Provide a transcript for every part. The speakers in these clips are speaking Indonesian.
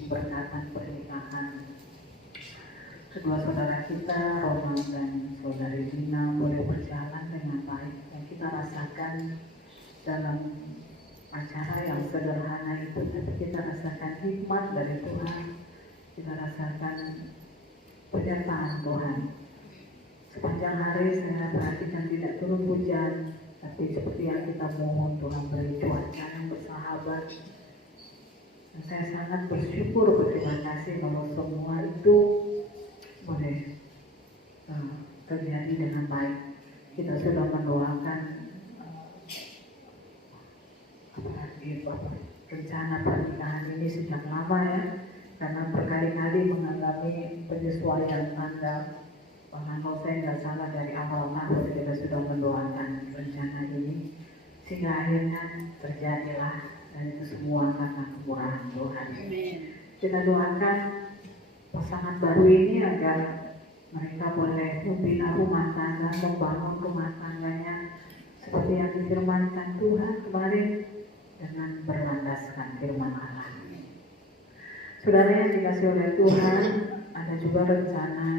pemberkatan pernikahan kedua saudara kita, Roman dan saudari Dina, boleh berjalan dengan baik. Dan kita rasakan dalam acara yang sederhana itu, tapi kita rasakan hikmat dari Tuhan, kita rasakan penyertaan Tuhan. Sepanjang hari saya perhatikan tidak turun hujan, tapi seperti yang kita mohon, Tuhan beri cuaca yang bersahabat. Dan saya sangat bersyukur, berterima kasih bahwa semua itu boleh terjadi dengan baik. Kita sudah mendoakan rencana pernikahan ini sejak lama ya, karena berkali-kali mengalami penyesuaian tanggal. Bahkan kalau saya tidak salah dari awal tahun kita sudah mendoakan rencana ini, sehingga akhirnya terjadilah, dan itu semua karena kemurahan Tuhan. Kita doakan pasangan baru ini agar mereka boleh membina rumah tangga, membangun rumah tangganya seperti yang difirmankan Tuhan kemarin dengan berlandaskan firman Allah. Saudara yang dikasih oleh Tuhan, ada juga rencana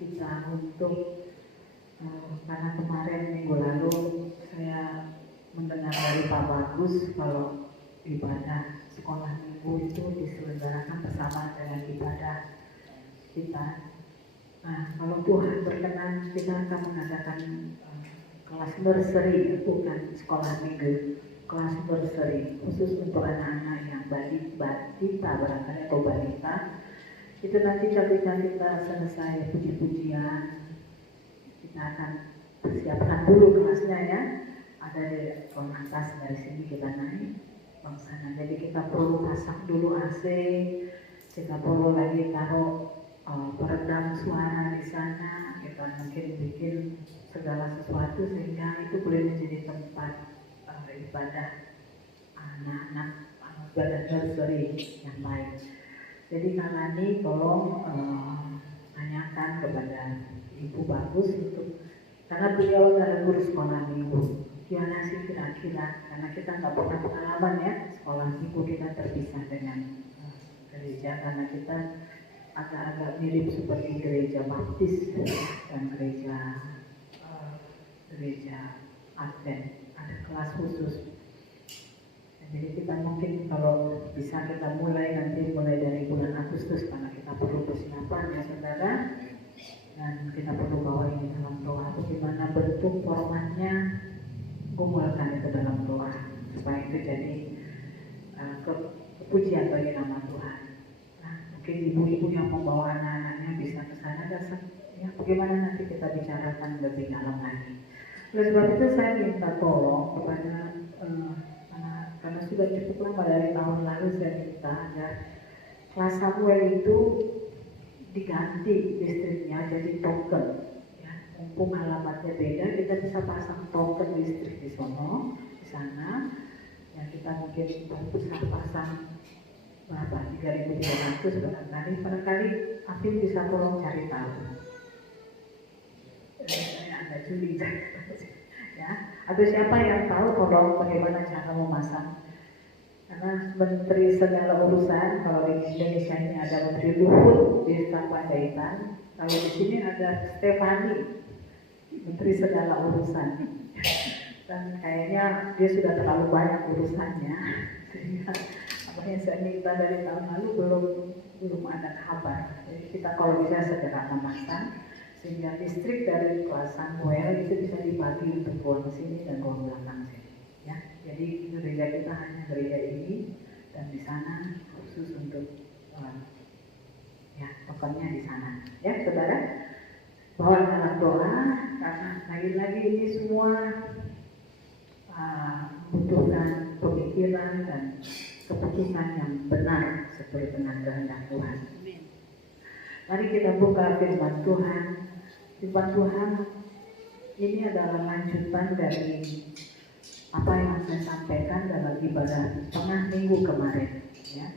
kita untuk karena kemarin minggu lalu saya mendengar dari Pak Bagus kalau ibadah sekolah minggu itu diselenggarakan bersama dengan ibadah kita. Nah, kalau Tuhan berkenan, kita akan mengadakan kelas nursery, bukan sekolah minggu, kelas nursery khusus untuk anak-anak yang balita barangkali atau balita. Itu nanti ketika kita selesai puji-pujian, kita akan persiapkan dulu kelasnya ya. Ada di atas, dari sini kita naik bangsana. Jadi kita perlu pasang dulu AC, kita perlu lagi taruh peredam suara di sana. Kita mungkin bikin segala sesuatu sehingga itu boleh menjadi tempat ibadah anak-anak, ibadah nursery yang baik. Jadi Kak Nani tolong tanyakan kepada Ibu Bagus untuk, karena beliau adalah guru sekolah minggu, gimana sih kira-kira, karena kita nggak pernah pengalaman ya sekolah minggu kita terpisah dengan gereja, karena kita agak-agak mirip seperti gereja Baptis dan gereja Advent, ada kelas khusus. Jadi kita mungkin kalau bisa kita mulai dari bulan Agustus, karena kita perlu persiapan ya saudara, dan kita perlu bawa ini dalam doa. Bagaimana bentuk formatnya, kumpulkan itu dalam doa supaya itu jadi kepujian bagi nama Tuhan. Nah, mungkin ibu-ibu yang membawa anak-anaknya bisa ke sana dan ya, bagaimana nanti kita bicarakan lebih dalam lagi. Oleh sebab itu saya minta tolong kepada karena sudah cukup lama dari tahun lalu saya minta agar kelas Samuel itu diganti listriknya jadi token ya, mumpung alamatnya beda kita bisa pasang token listrik di sana ya, kita mungkin bisa pasang berapa 3.300 barangkali Afif bisa tolong cari tahu. Saya agak juli ya, atau siapa yang tahu tolong bagaimana cara memasang, karena Menteri segala urusan, kalau di Indonesia ini ada Menteri Luhut di Panjaitan, kalau di sini ada Stefani Menteri segala urusan, dan kayaknya dia sudah terlalu banyak urusannya sehingga apa yang saya minta dari tahun lalu belum ada kabar. Jadi kita kalau bisa segera memasang sehingga listrik dari kelas Samuel itu bisa dibagi untuk ruang sini dan ruang belakang sini ya. Jadi gereja kita hanya gereja ini, dan di sana khusus untuk ya tokennya di sana ya saudara. Bawa dalam doa, karena lagi-lagi ini semua membutuhkan pemikiran dan keputusan yang benar sesuai dengan kehendak Tuhan. Mari kita buka firman Tuhan. Firman Tuhan ini adalah lanjutan dari apa yang saya sampaikan dalam ibadah tengah minggu kemarin. Ya.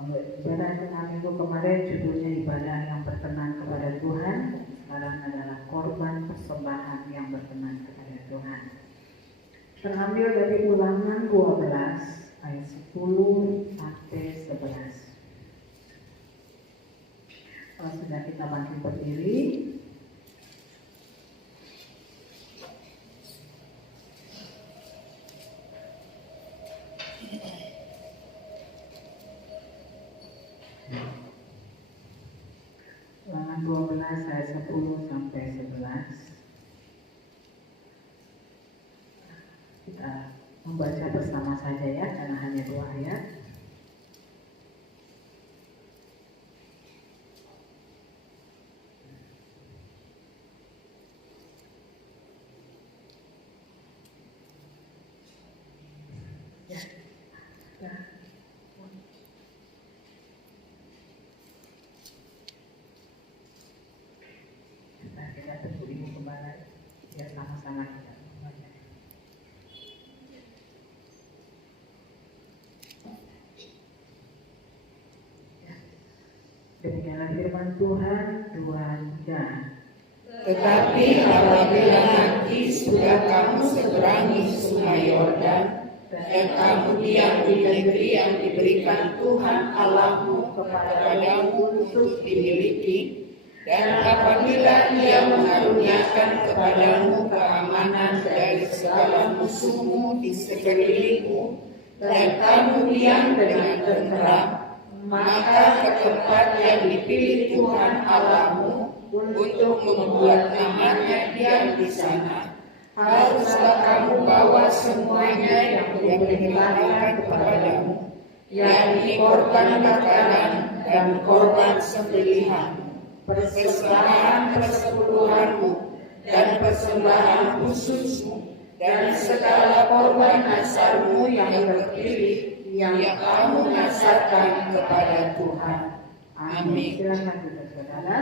Ibadah tengah minggu kemarin judulnya ibadah yang berkenan kepada Tuhan. Sekarang adalah korban persembahan yang berkenan kepada Tuhan. Terambil dari Ulangan 12 ayat 10 sampai 11. Kalau sudah kita bangkit berdiri, Ulangan 12 ayat 10 sampai 11. Kita membaca bersama saja ya, karena hanya 2 ayat. Kita berdiri kembali, ya sama-sama kita membaca. Demikianlah firman Tuhan, 2:3. Tetapi apabila nanti sudah kamu seberangi sungai Yordan dan kamu diam di negeri yang diberikan Tuhan Allahmu kepadamu untuk dimiliki, dan apabila Ia mengaruniakan kepadamu keamanan dari segala musuhmu di sekelilingmu, dan kamu diam dengan tenteram, maka ke tempat yang dipilih Tuhan Allahmu untuk membuat namanya diam di sana, haruslah kamu bawa semuanya yang diperintahkan kepadamu, yakni korban bakaran dan korban sembelihan, persembahan persepuluhanmu dan persembahan khususmu, dan segala korban nasarmu yang terpilih yang kamu nasarkan kepada Tuhan. Amin. Silakan duduk saudara.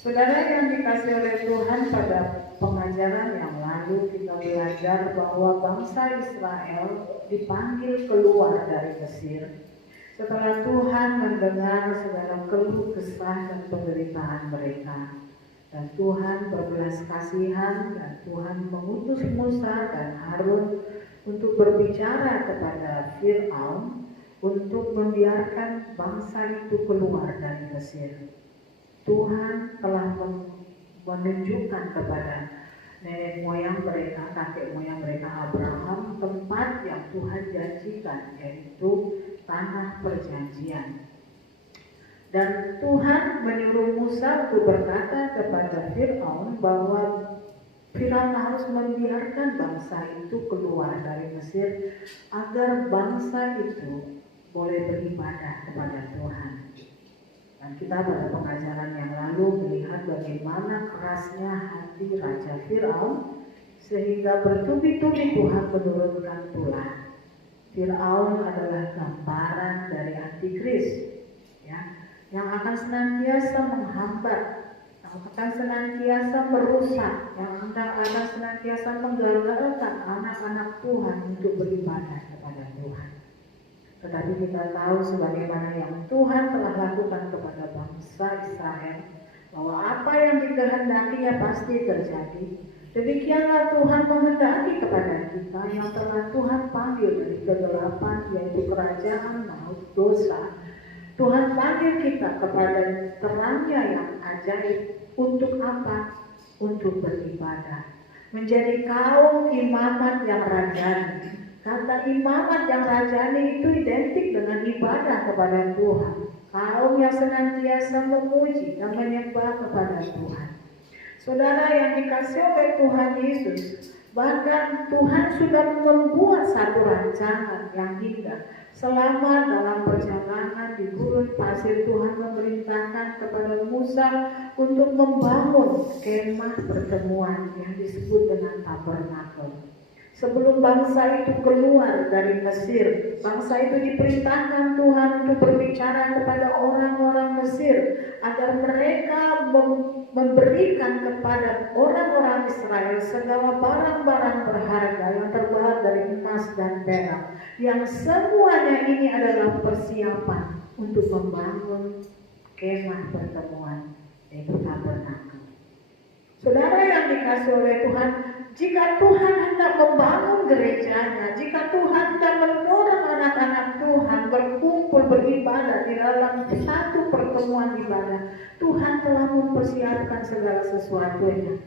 Saudara yang dikasihi oleh Tuhan, pada pengajaran yang lalu kita belajar bahwa bangsa Israel dipanggil keluar dari Mesir setelah Tuhan mendengar segala keluh kesah dan penderitaan mereka. Dan Tuhan berbelas kasihan, dan Tuhan mengutus Musa dan Harun untuk berbicara kepada Fir'aun untuk membiarkan bangsa itu keluar dari Mesir. Tuhan telah menunjukkan kepada nenek moyang mereka, kakek moyang mereka Abraham, tempat yang Tuhan janjikan, yaitu tanah perjanjian. Dan Tuhan menyuruh Musa untuk berkata kepada Fir'aun bahwa Fir'aun harus membiarkan bangsa itu keluar dari Mesir agar bangsa itu boleh beribadah kepada Tuhan. Dan kita pada pengajaran yang lalu melihat bagaimana kerasnya hati Raja Fir'aun sehingga bertubi-tubi Tuhan menurunkan tulah. Fir'aun adalah gambaran dari antikris, ya, yang akan senantiasa menghambat, yang akan senantiasa merusak, yang akan senantiasa menggagalkan anak-anak Tuhan untuk beribadah kepada Tuhan. Tetapi kita tahu sebagaimana yang Tuhan telah lakukan kepada bangsa Israel, bahwa apa yang dikehendakinya pasti terjadi. Demikianlah Tuhan menghendaki kepada kita yang telah Tuhan panggil dari kegelapan, yaitu kerajaan maut dosa. Tuhan panggil kita kepada terangnya yang ajaib. Untuk apa? Untuk beribadah, menjadi kaum imamat yang rajani. Kata imamat yang rajani itu identik dengan ibadah kepada Tuhan. Kaum yang senantiasa memuji dan menyembah kepada Tuhan. Saudara yang dikasihi oleh Tuhan Yesus, bahkan Tuhan sudah membuat satu rancangan yang indah. Selama dalam perjalanan di gurun pasir, Tuhan memerintahkan kepada Musa untuk membangun kemah pertemuan yang disebut dengan tabernakel. Sebelum bangsa itu keluar dari Mesir, bangsa itu diperintahkan Tuhan untuk berbicara kepada orang-orang Mesir agar mereka memberikan kepada orang-orang Israel segala barang-barang berharga yang terbuat dari emas dan perak, yang semuanya ini adalah persiapan untuk membangun kemah pertemuan, yaitu tabernakel. Saudara yang dikasihi oleh Tuhan, jika Tuhan hendak membangun gerejanya, jika Tuhan hendak mendorong anak-anak Tuhan berkumpul berkumpul beribadah di dalam satu pertemuan ibadah, Tuhan telah mempersiapkan segala sesuatunya.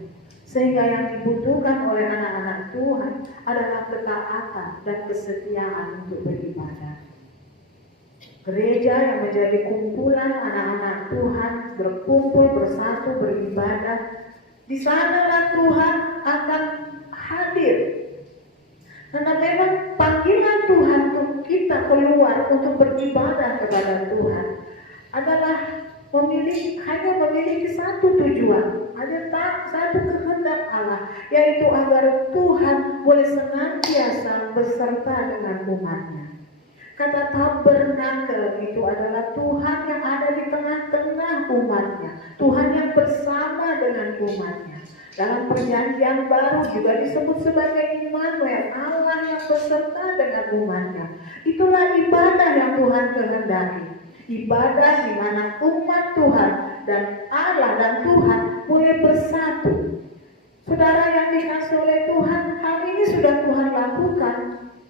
Sehingga yang dibutuhkan oleh anak-anak Tuhan adalah ketaatan dan kesetiaan untuk beribadah. Gereja yang menjadi kumpulan anak-anak Tuhan berkumpul bersatu beribadah, di sanalah Tuhan akan hadir. Karena memang panggilan Tuhan untuk kita keluar untuk beribadah kepada Tuhan adalah hanya memiliki satu tujuan, ada satu kehendak Allah, yaitu agar Tuhan boleh senantiasa beserta dengan umatnya. Kata tabernakel itu adalah Tuhan yang ada di tengah-tengah umatnya, Tuhan yang bersama dengan umatnya. Dalam perjanjian baru juga disebut sebagai Immanuel, Allah yang beserta dengan umatnya. Itulah ibadah yang Tuhan kehendaki. Ibadah di mana umat Tuhan dan Allah dan Tuhan boleh bersatu. Saudara yang dikasihi oleh Tuhan, hal ini sudah Tuhan lakukan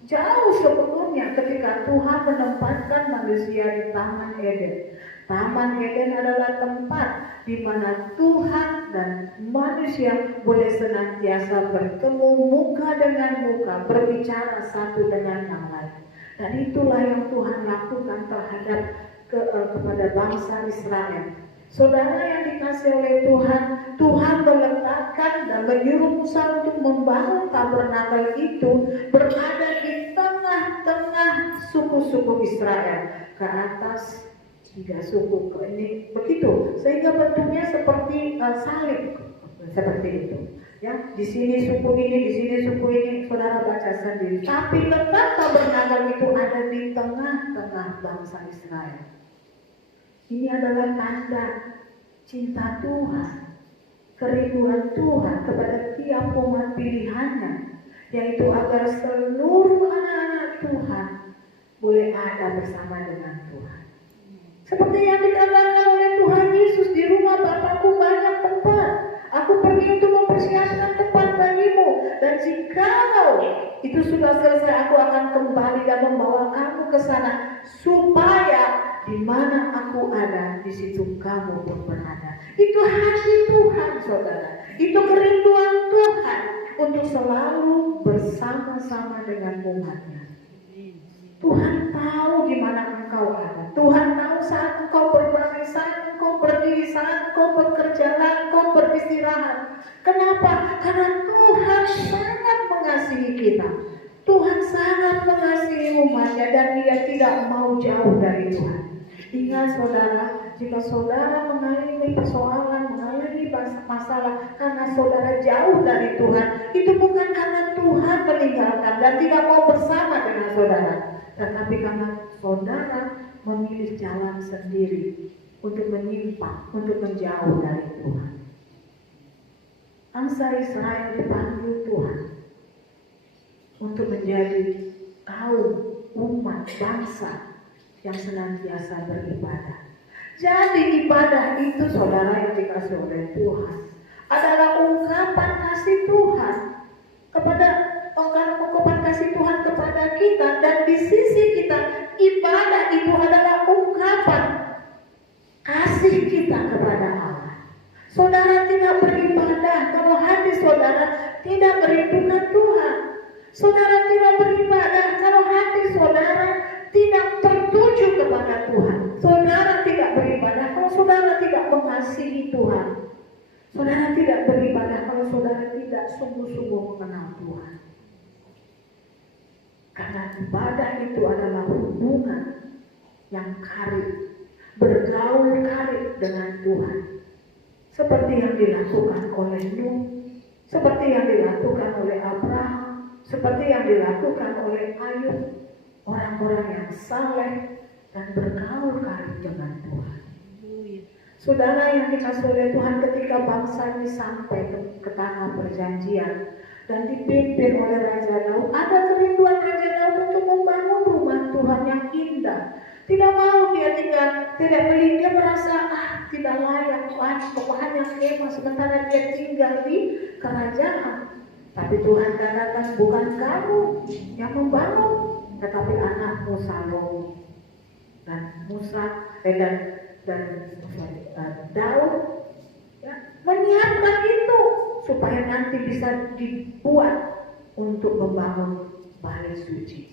jauh sebelumnya ketika Tuhan menempatkan manusia di Taman Eden. Taman Eden adalah tempat di mana Tuhan dan manusia boleh senantiasa bertemu muka dengan muka, berbicara satu dengan yang lain. Dan itulah yang Tuhan lakukan terhadap kepada bangsa Israel. Saudara yang dikasihi oleh Tuhan, Tuhan meletakkan dan menyuruh Musa untuk membangun tabernakel itu berada di tengah-tengah suku-suku Israel, ke atas 3 suku ini begitu, sehingga bentuknya seperti salib, seperti itu. Ya, di sini suku ini, di sini suku ini, saudara baca sendiri. Tapi tetap tabernakel itu ada di tengah-tengah bangsa Israel. Ini adalah tanda cinta Tuhan, kerinduan Tuhan kepada tiap umat pilihannya, yaitu agar seluruh anak-anak Tuhan boleh ada bersama dengan Tuhan. Seperti yang dikatakan oleh Tuhan Yesus, di rumah Bapakku banyak tempat. Aku pergi untuk mempersiapkan tempat bagimu. Dan jikalau itu sudah selesai, aku akan kembali dan membawa kamu ke sana, supaya di mana aku ada, di situ kamu pun berada. Itu hati Tuhan, saudara. Itu kerinduan Tuhan untuk selalu bersama-sama dengan umatnya. Tuhan tahu di mana engkau ada. Tuhan tahu saat engkau berbaring, saat engkau berdiri, saat engkau bekerja, saat engkau beristirahat. Kenapa? Karena Tuhan sangat mengasihi kita. Tuhan sangat mengasihi umatnya dan Dia tidak mau jauh dari Tuhan. Ingat saudara, jika saudara mengalami persoalan, mengalami masalah karena saudara jauh dari Tuhan, itu bukan karena Tuhan meninggalkan dan tidak mau bersama dengan saudara, tetapi karena saudara memilih jalan sendiri untuk menyimpang, untuk menjauh dari Tuhan. Bangsa Israel dipanggil Tuhan untuk menjadi kaum, umat, bangsa yang senantiasa beribadah. Jadi ibadah itu, saudara yang dikasihi oleh Tuhan, adalah ungkapan kasih Tuhan ungkapan kasih Tuhan kepada kita, dan di sisi kita ibadah itu adalah ungkapan kasih kita kepada Allah. Saudara tidak beribadah kalau hati saudara tidak merindukan Tuhan. Saudara tidak beribadah kalau hati saudara tidak tertuju kepada Tuhan. Saudara tidak beribadah kalau saudara tidak mengasihi Tuhan. Saudara tidak beribadah kalau saudara tidak sungguh-sungguh mengenal Tuhan. Karena ibadah itu adalah hubungan yang karib, bergaul karib dengan Tuhan. Seperti yang dilakukan oleh Nuh, seperti yang dilakukan oleh Abraham, seperti yang dilakukan oleh Ayub, orang-orang yang saleh dan bergaul karib dengan Tuhan. Saudara yang dikasihi oleh Tuhan, ketika bangsa ini sampai ke tanah perjanjian dan dipimpin oleh Raja Daud, ada kerinduan Raja Daud untuk membangun rumah Tuhan yang indah. Tidak mau dia tinggal, tidak beli, dia merasa tidak layak, hanya kemah sementara dia tinggal di kerajaan. Tapi Tuhan katakan, bukan kamu yang membangun, tetapi anakmu Salomo. dan Musa dan Daud ya, menyiapkan itu supaya nanti bisa dibuat untuk membangun bait suci.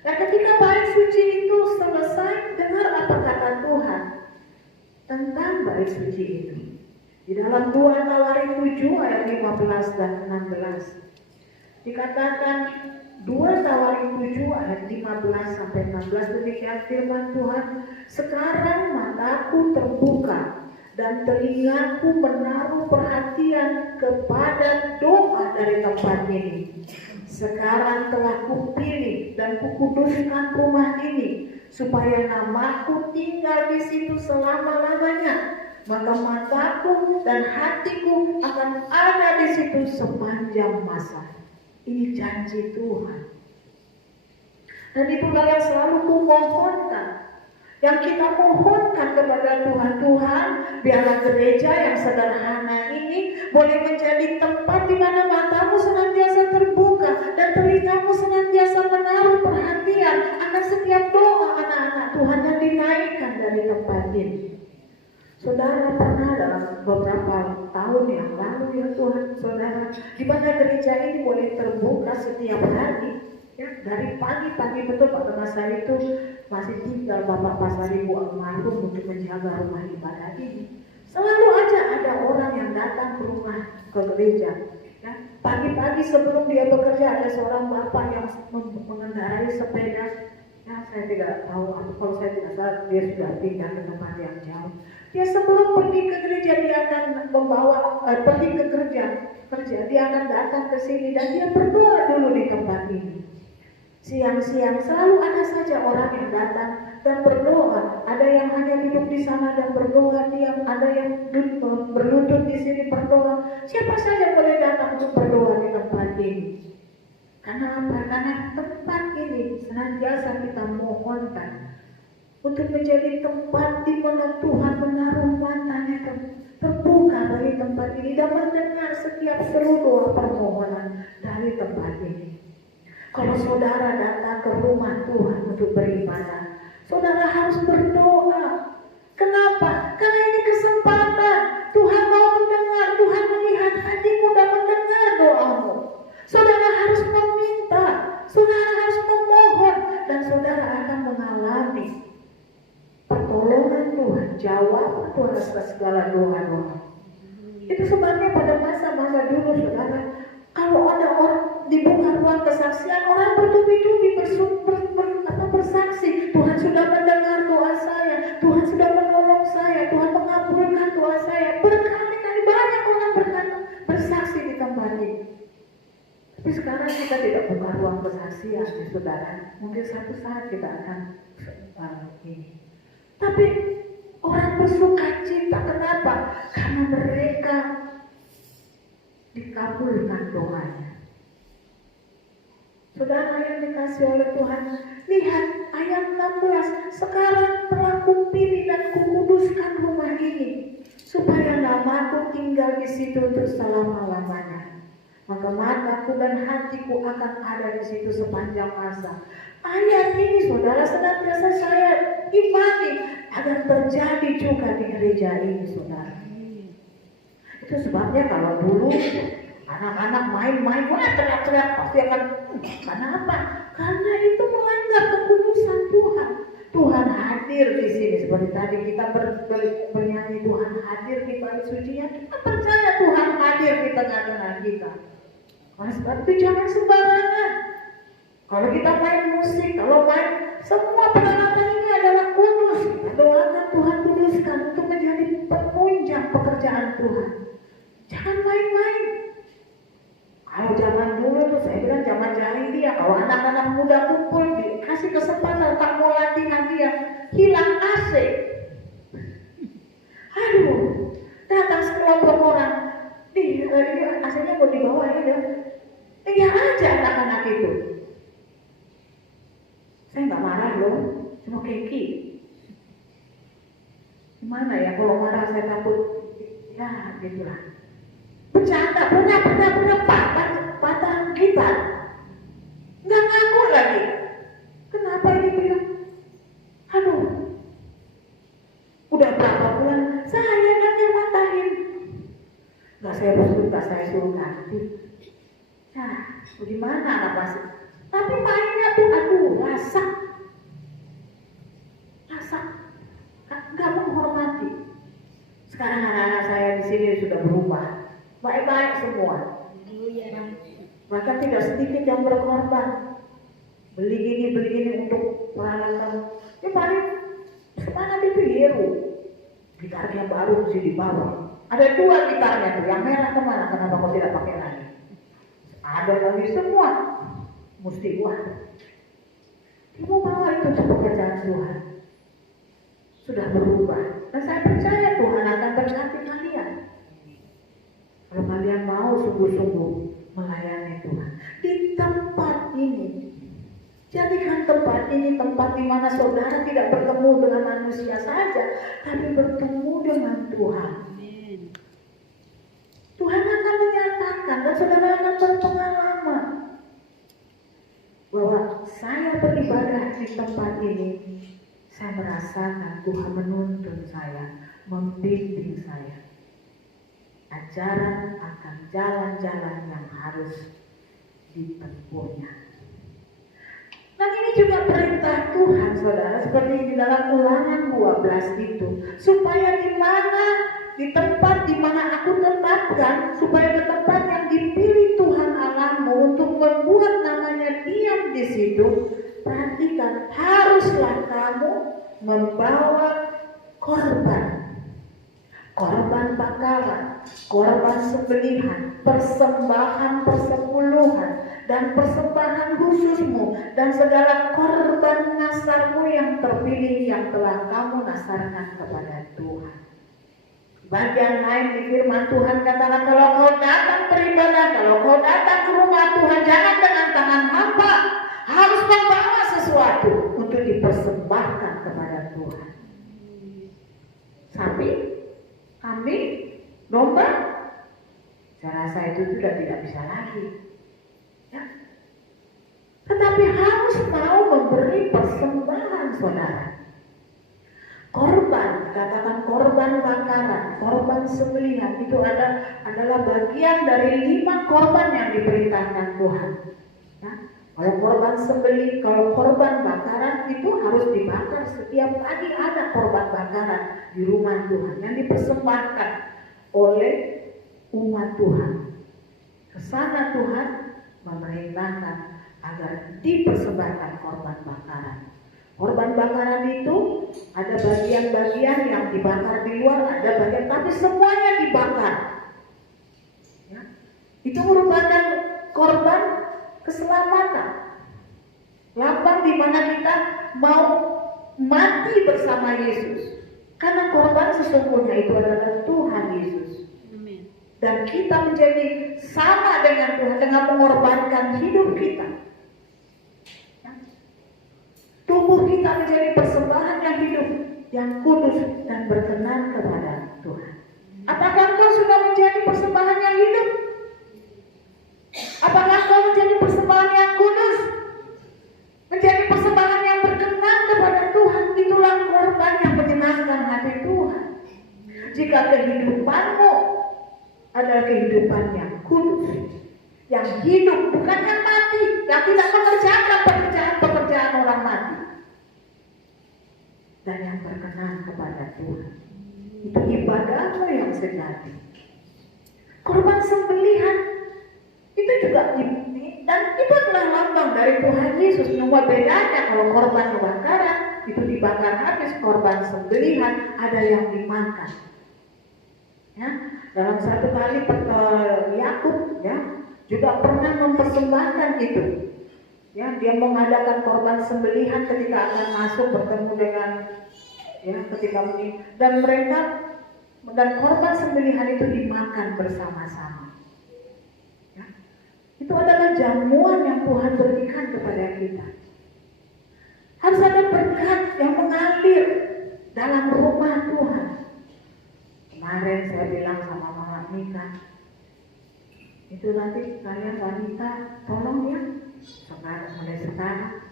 Dan ketika bait suci itu selesai, dengar apa kata Tuhan tentang bait suci itu. Di dalam 2 Tawarik 7 ayat 15 dan 16 dikatakan, 2 Tawarik 7 ayat 15 sampai 16 demikian firman Tuhan, sekarang mataku terbuka dan telingaku menaruh perhatian kepada doa dari tempat ini. Sekarang telah kupilih dan kukuduskan rumah ini supaya namaku tinggal di situ selama-lamanya. Maka mataku dan hatiku akan ada di situ sepanjang masa. Ini janji Tuhan. Dan itulah yang selalu kumohonkan. Yang kita mohonkan kepada Tuhan. Tuhan, biarlah gereja yang sederhana ini boleh menjadi tempat di mana matamu senantiasa terbuka dan telingamu senantiasa menaruh perhatian akan setiap doa anak-anak Tuhan yang dinaikkan dari tempat ini. Saudara pernah dalam beberapa tahun yang lalu ya Tuhan, saudara, di mana gereja ini boleh terbuka setiap hari, ya, dari pagi-pagi betul pada masa itu masih tinggal Bapak Pasar Ibu almarhum untuk menjaga rumah ibadah ini. Selalu aja ada orang yang datang ke rumah ke gereja. Ya, pagi-pagi sebelum dia bekerja ada seorang bapak yang mengendarai sepeda. Ya, saya tidak tahu, kalau saya tidak salah dia sudah pindah ke tempat yang jauh. Dia sebelum pergi ke gereja dia akan pergi ke kerja, dia akan datang ke sini dan dia berdoa dulu di tempat ini. Siang-siang selalu ada saja orang yang datang dan berdoa. Ada yang hanya duduk di sana dan berdoa diam, ada yang berlutut di sini berdoa. Siapa saja boleh datang untuk berdoa di tempat ini. Karena apa? Karena tempat ini senantiasa kita mohonkan untuk menjadi tempat di mana Tuhan menaruh matanya terbuka dari tempat ini dan mendengar setiap seru doa permohonan dari tempat ini. Kalau saudara datang ke rumah Tuhan untuk beribadah, saudara harus berdoa. Kenapa? Karena ini kesempatan. Tuhan mau mendengar, Tuhan melihat hatimu dan mendengar doamu. Saudara harus meminta, saudara harus memohon, dan saudara akan mengalami pertolongan Tuhan, jawaban Tuhan atas segala doa-doa. Itu sebabnya pada masa-masa dulu, saudara, kalau ada orang dibuka ruang kesaksian, orang bertubi-tubi bersaksi, Tuhan sudah mendengar doa saya, Tuhan sudah menolong saya, Tuhan mengabulkan doa saya. Berkali-kali banyak orang bersaksi di tempat ini. Tapi sekarang kita tidak buka ruang kesaksian, saudara. Mungkin satu saat kita akan ini. Tapi orang bersuka cita, kenapa? Karena mereka dikabulkan doanya. Saudara yang dikasih oleh Tuhan, lihat ayat 16. Sekarang telah kupilih dan kukuduskan rumah ini, supaya namaku tinggal di situ untuk selama-lamanya. Maka mataku dan hatiku akan ada di situ sepanjang masa. Ayat ini, saudara, senantiasa saya imani akan terjadi juga di gereja ini, saudara. Itu sebabnya kalau dulu anak-anak main-main, wah teriak-teriak pasti akan. Kenapa? Karena itu melanggar kekudusan Tuhan. Tuhan hadir di sini seperti tadi kita bernyanyi Tuhan hadir di bait sucinya. Kita percaya Tuhan hadir di tengah-tengah kita. Oleh sebab itu jangan sembarangan. Kalau kita main musik, kalau main semua peralatan ini adalah kudus. Kita doakan Tuhan kuduskan untuk menjadi penunjang pekerjaan Tuhan. Jangan main-main. Kalau zaman dulu tuh saya bilang zaman jahiliyah, kalau anak-anak muda kumpul dikasih kesempatan tak mau latihan dia, hilang AC. Aduh, datang sekelompok orang, ini AC-nya mau dibawa ya, ya aja anak-anak itu. Saya nggak marah loh, cuma keki. Gimana ya kalau marah saya takut, ya gitulah. Bercanda, pernah patah gitar, nggak ngaku lagi. Kenapa ini bilang? saya suka, saya suruh ganti. Nah, bagaimana anak masih? Tapi mainnya tuh rasa nggak menghormati. Sekarang anak-anak saya di sini sudah berubah, baik-baik semua. Bahkan tidak sedikit yang berkorban. Beli gini untuk peralatan. Ya paling semangat itu hero. Gitar yang baru mesti dibawa. Ada 2 gitarnya tuh, yang merah kemana? Kenapa kau tidak pakai lagi? Ada lagi semua. Mesti buat. Dia mau bawa itu untuk pekerjaan Tuhan. Sudah berubah. Dan saya percaya Tuhan akan berkati kalian. Kalau kalian mau sungguh-sungguh melayani Tuhan. Di tempat ini. Jadikan tempat ini tempat di mana saudara tidak bertemu dengan manusia saja, tapi bertemu dengan Tuhan. Tuhan akan menyatakan dan saudara akan berpengalaman bahwa saya beribadah di tempat ini, saya merasakan Tuhan menuntun saya, membimbing saya. Ajaran akan jalan-jalan yang harus ditempuhnya. Dan ini juga perintah Tuhan, saudara, seperti di dalam Ulangan 12 itu, supaya di tempat di mana aku tetapkan, supaya ke tempat yang dipilih Tuhan Allahmu untuk membuat namanya diam di situ, perhatikan, haruslah kamu membawa korban bakaran, korban sembelihan, persembahan persepuluhan, dan persembahan khususmu, dan segala korban nasarmu yang terpilih yang telah kamu nasarkan kepada Tuhan. Bagian lain di firman Tuhan katakan, kalau kau datang beribadah, kalau kau datang ke rumah Tuhan, jangan dengan tangan hampa, harus membawa sesuatu untuk dipersembahkan kepada Tuhan. Sapi, kambing, domba, saya rasa itu sudah tidak bisa lagi. Ya. Tetapi harus mau memberi persembahan, saudara. Korban, katakan korban bakaran, korban sembelihan itu adalah bagian dari 5 korban yang diperintahkan Tuhan. Ya. Kalau korban kalau korban bakaran itu harus dibakar setiap pagi, ada korban bakaran di rumah Tuhan yang dipersembahkan oleh umat Tuhan. Kesana Tuhan memerintahkan agar dipersembahkan korban bakaran. Korban bakaran itu ada bagian-bagian yang dibakar di luar, ada bagian, tapi semuanya dibakar. Ya. Itu merupakan korban keselamatan. Lambang di mana kita mau mati bersama Yesus. Karena korban sesungguhnya itu adalah Tuhan Yesus. Dan kita menjadi sama dengan Tuhan dengan mengorbankan hidup kita. Tubuh kita menjadi persembahan yang hidup, yang kudus dan berkenan kepada Tuhan. Apakah engkau sudah menjadi persembahan yang hidup? Apakah engkau menjadi persembahan yang kudus? Menjadi persembahan yang berkenan kepada Tuhan. Itulah korban yang menyenangkan hati Tuhan. Jika kehidupanmu adalah kehidupan yang kudus, yang hidup, bukan yang mati, yang tidak mengerjakan pekerjaan orang mati, dan yang berkenan kepada Tuhan. Itu ibadahmu yang sejati. Korban sembelihan itu juga dan itu adalah lambang dari Tuhan Yesus. Cuma bedanya kalau korban bakaran itu dibakar habis, korban sembelihan ada yang dimakan. Ya, dalam satu kali Yakub juga pernah mempersembahkan itu. Ya, dia mengadakan korban sembelihan ketika akan masuk bertemu dengan ketika ini, dan korban sembelihan itu dimakan bersama-sama. Ya. Itu adalah jamuan yang Tuhan berikan kepada kita. Harus ada berkat yang mengalir dalam rumah Tuhan. Kemarin saya bilang sama Mama Mika, itu nanti kalian wanita tolong ya,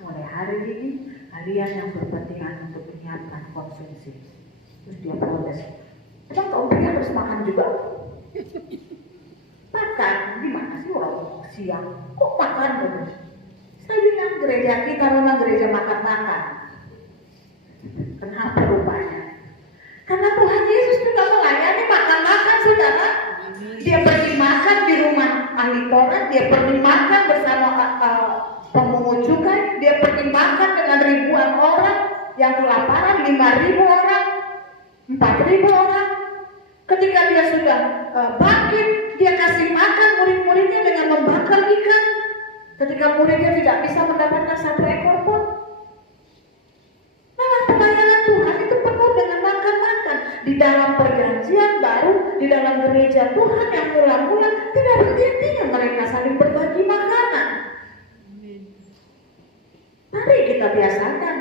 mulai hari ini kalian yang berpentingan untuk menyiapkan konsumsi. Terus dia protes, emang kau harus makan juga? Makan, gimana sih orang siang? Kok makan terus? Saya bilang gereja kita memang gereja makan-makan. Kenapa rupanya? Karena Tuhan Yesus juga melayani makan-makan, saudara. Dia pergi makan di rumah ahli Taurat, dia pergi makan bersama pemungut cukai, dia pergi makan dengan ribuan orang yang kelaparan, 5.000 orang, 4.000 orang. Ketika dia sudah bangkit, dia kasih makan murid-muridnya dengan membakar ikan. Ketika muridnya tidak bisa mendapatkan 1 ekor pun. Memang pelayanan Tuhan itu penuh dengan makan-makan. Di dalam perjanjian baru, di dalam gereja Tuhan yang mula-mula tidak berhenti-hentinya mereka saling berbagi makanan. Mari kita biasakan.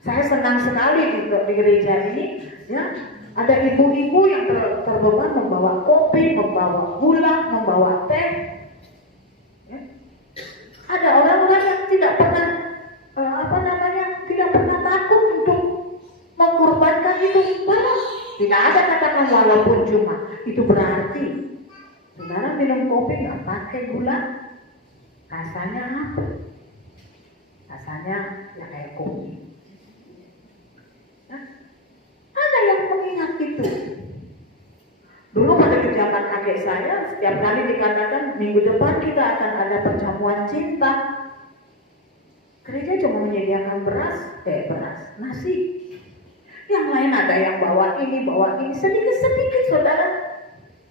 Saya senang sekali di gereja ini, ya. Ada ibu-ibu yang terbeban membawa kopi, membawa gula, membawa teh. Ya. Ada orang-orang yang tidak pernah tidak pernah takut untuk mengorbankan itu. Tidak ada katakan walaupun cuma. Itu berarti saudara minum kopi nggak pakai gula, rasanya apa? Rasanya ya kayak kopi. Ada yang mengingat itu. Dulu pada zaman kakek saya, setiap kali dikatakan minggu depan kita akan ada perjamuan cinta, gereja cuma menyediakan beras, nasi. Yang lain ada yang bawa ini, sedikit-sedikit, saudara.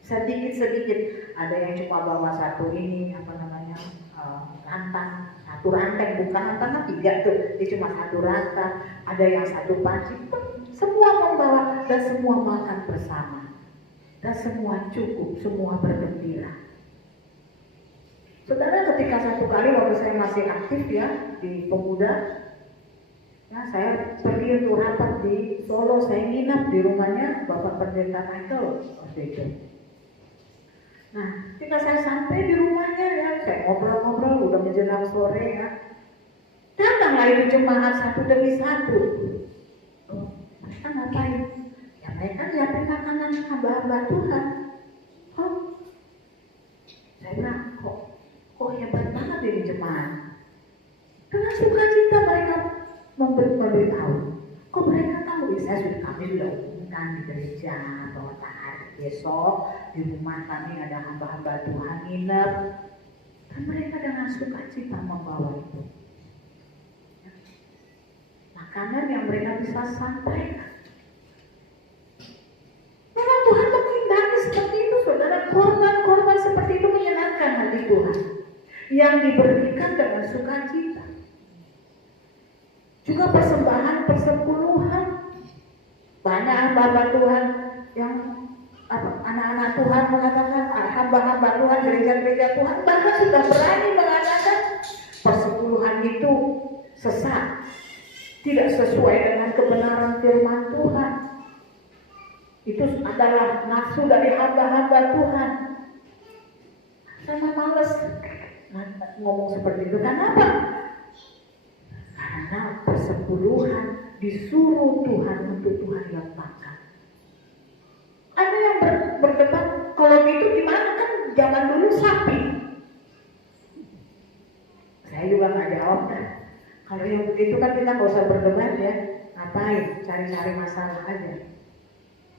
Sedikit-sedikit. Ada yang cuma bawa satu ini, rantang, satu ranteng, bukan rantang 3 tuh, dia cuma satu rantang. Ada yang satu panci. Semua membawa dan semua makan bersama. Dan semua cukup, semua bergembira. Saudara, ketika satu kali waktu saya masih aktif ya di pemuda, ya, saya pergi untuk rapat di Solo, saya nginap di rumahnya Bapak Pendeta Michael waktu itu. Nah, ketika saya sampai di rumahnya ya, saya ngobrol-ngobrol, udah menjelang sore ya. Datanglah itu jemaat satu demi satu. Mereka ngapain? Ya mereka lihatin makanan hamba-hamba Tuhan. Saya bilang, kok hebat banget ini jemaat. Dengan sukacita mereka memberitahu. Kok mereka tahu? Kami sudah umumkan di gereja bahwa besok di rumah kami ada hamba-hamba Tuhan nginep. Dan mereka dengan sukacita membawa itu. Makanan yang mereka bisa sampaikan. Memang Tuhan menghendaki seperti itu, saudara. Korban-korban seperti itu menyenangkan hati Tuhan, yang diberikan dengan sukacita. Juga persembahan persepuluhan. Banyak hamba Tuhan yang anak-anak Tuhan mengatakan, hamba-hamba Tuhan, gereja-gereja Tuhan bahkan sudah berani mengatakan persepuluhan itu sesat, tidak sesuai dengan kebenaran firman Tuhan. Itu adalah nafsu dari hamba-hamba Tuhan. Saya males ngomong seperti itu. Kenapa? Karena persepuluhan disuruh Tuhan untuk Tuhan yang makan. Ada yang berdebat, kalau gitu gimana, kan zaman dulu sapi. Saya juga nggak jawab kan. Kalau yang begitu kan kita nggak usah berdebat ya. Ngapain? Cari-cari masalah aja.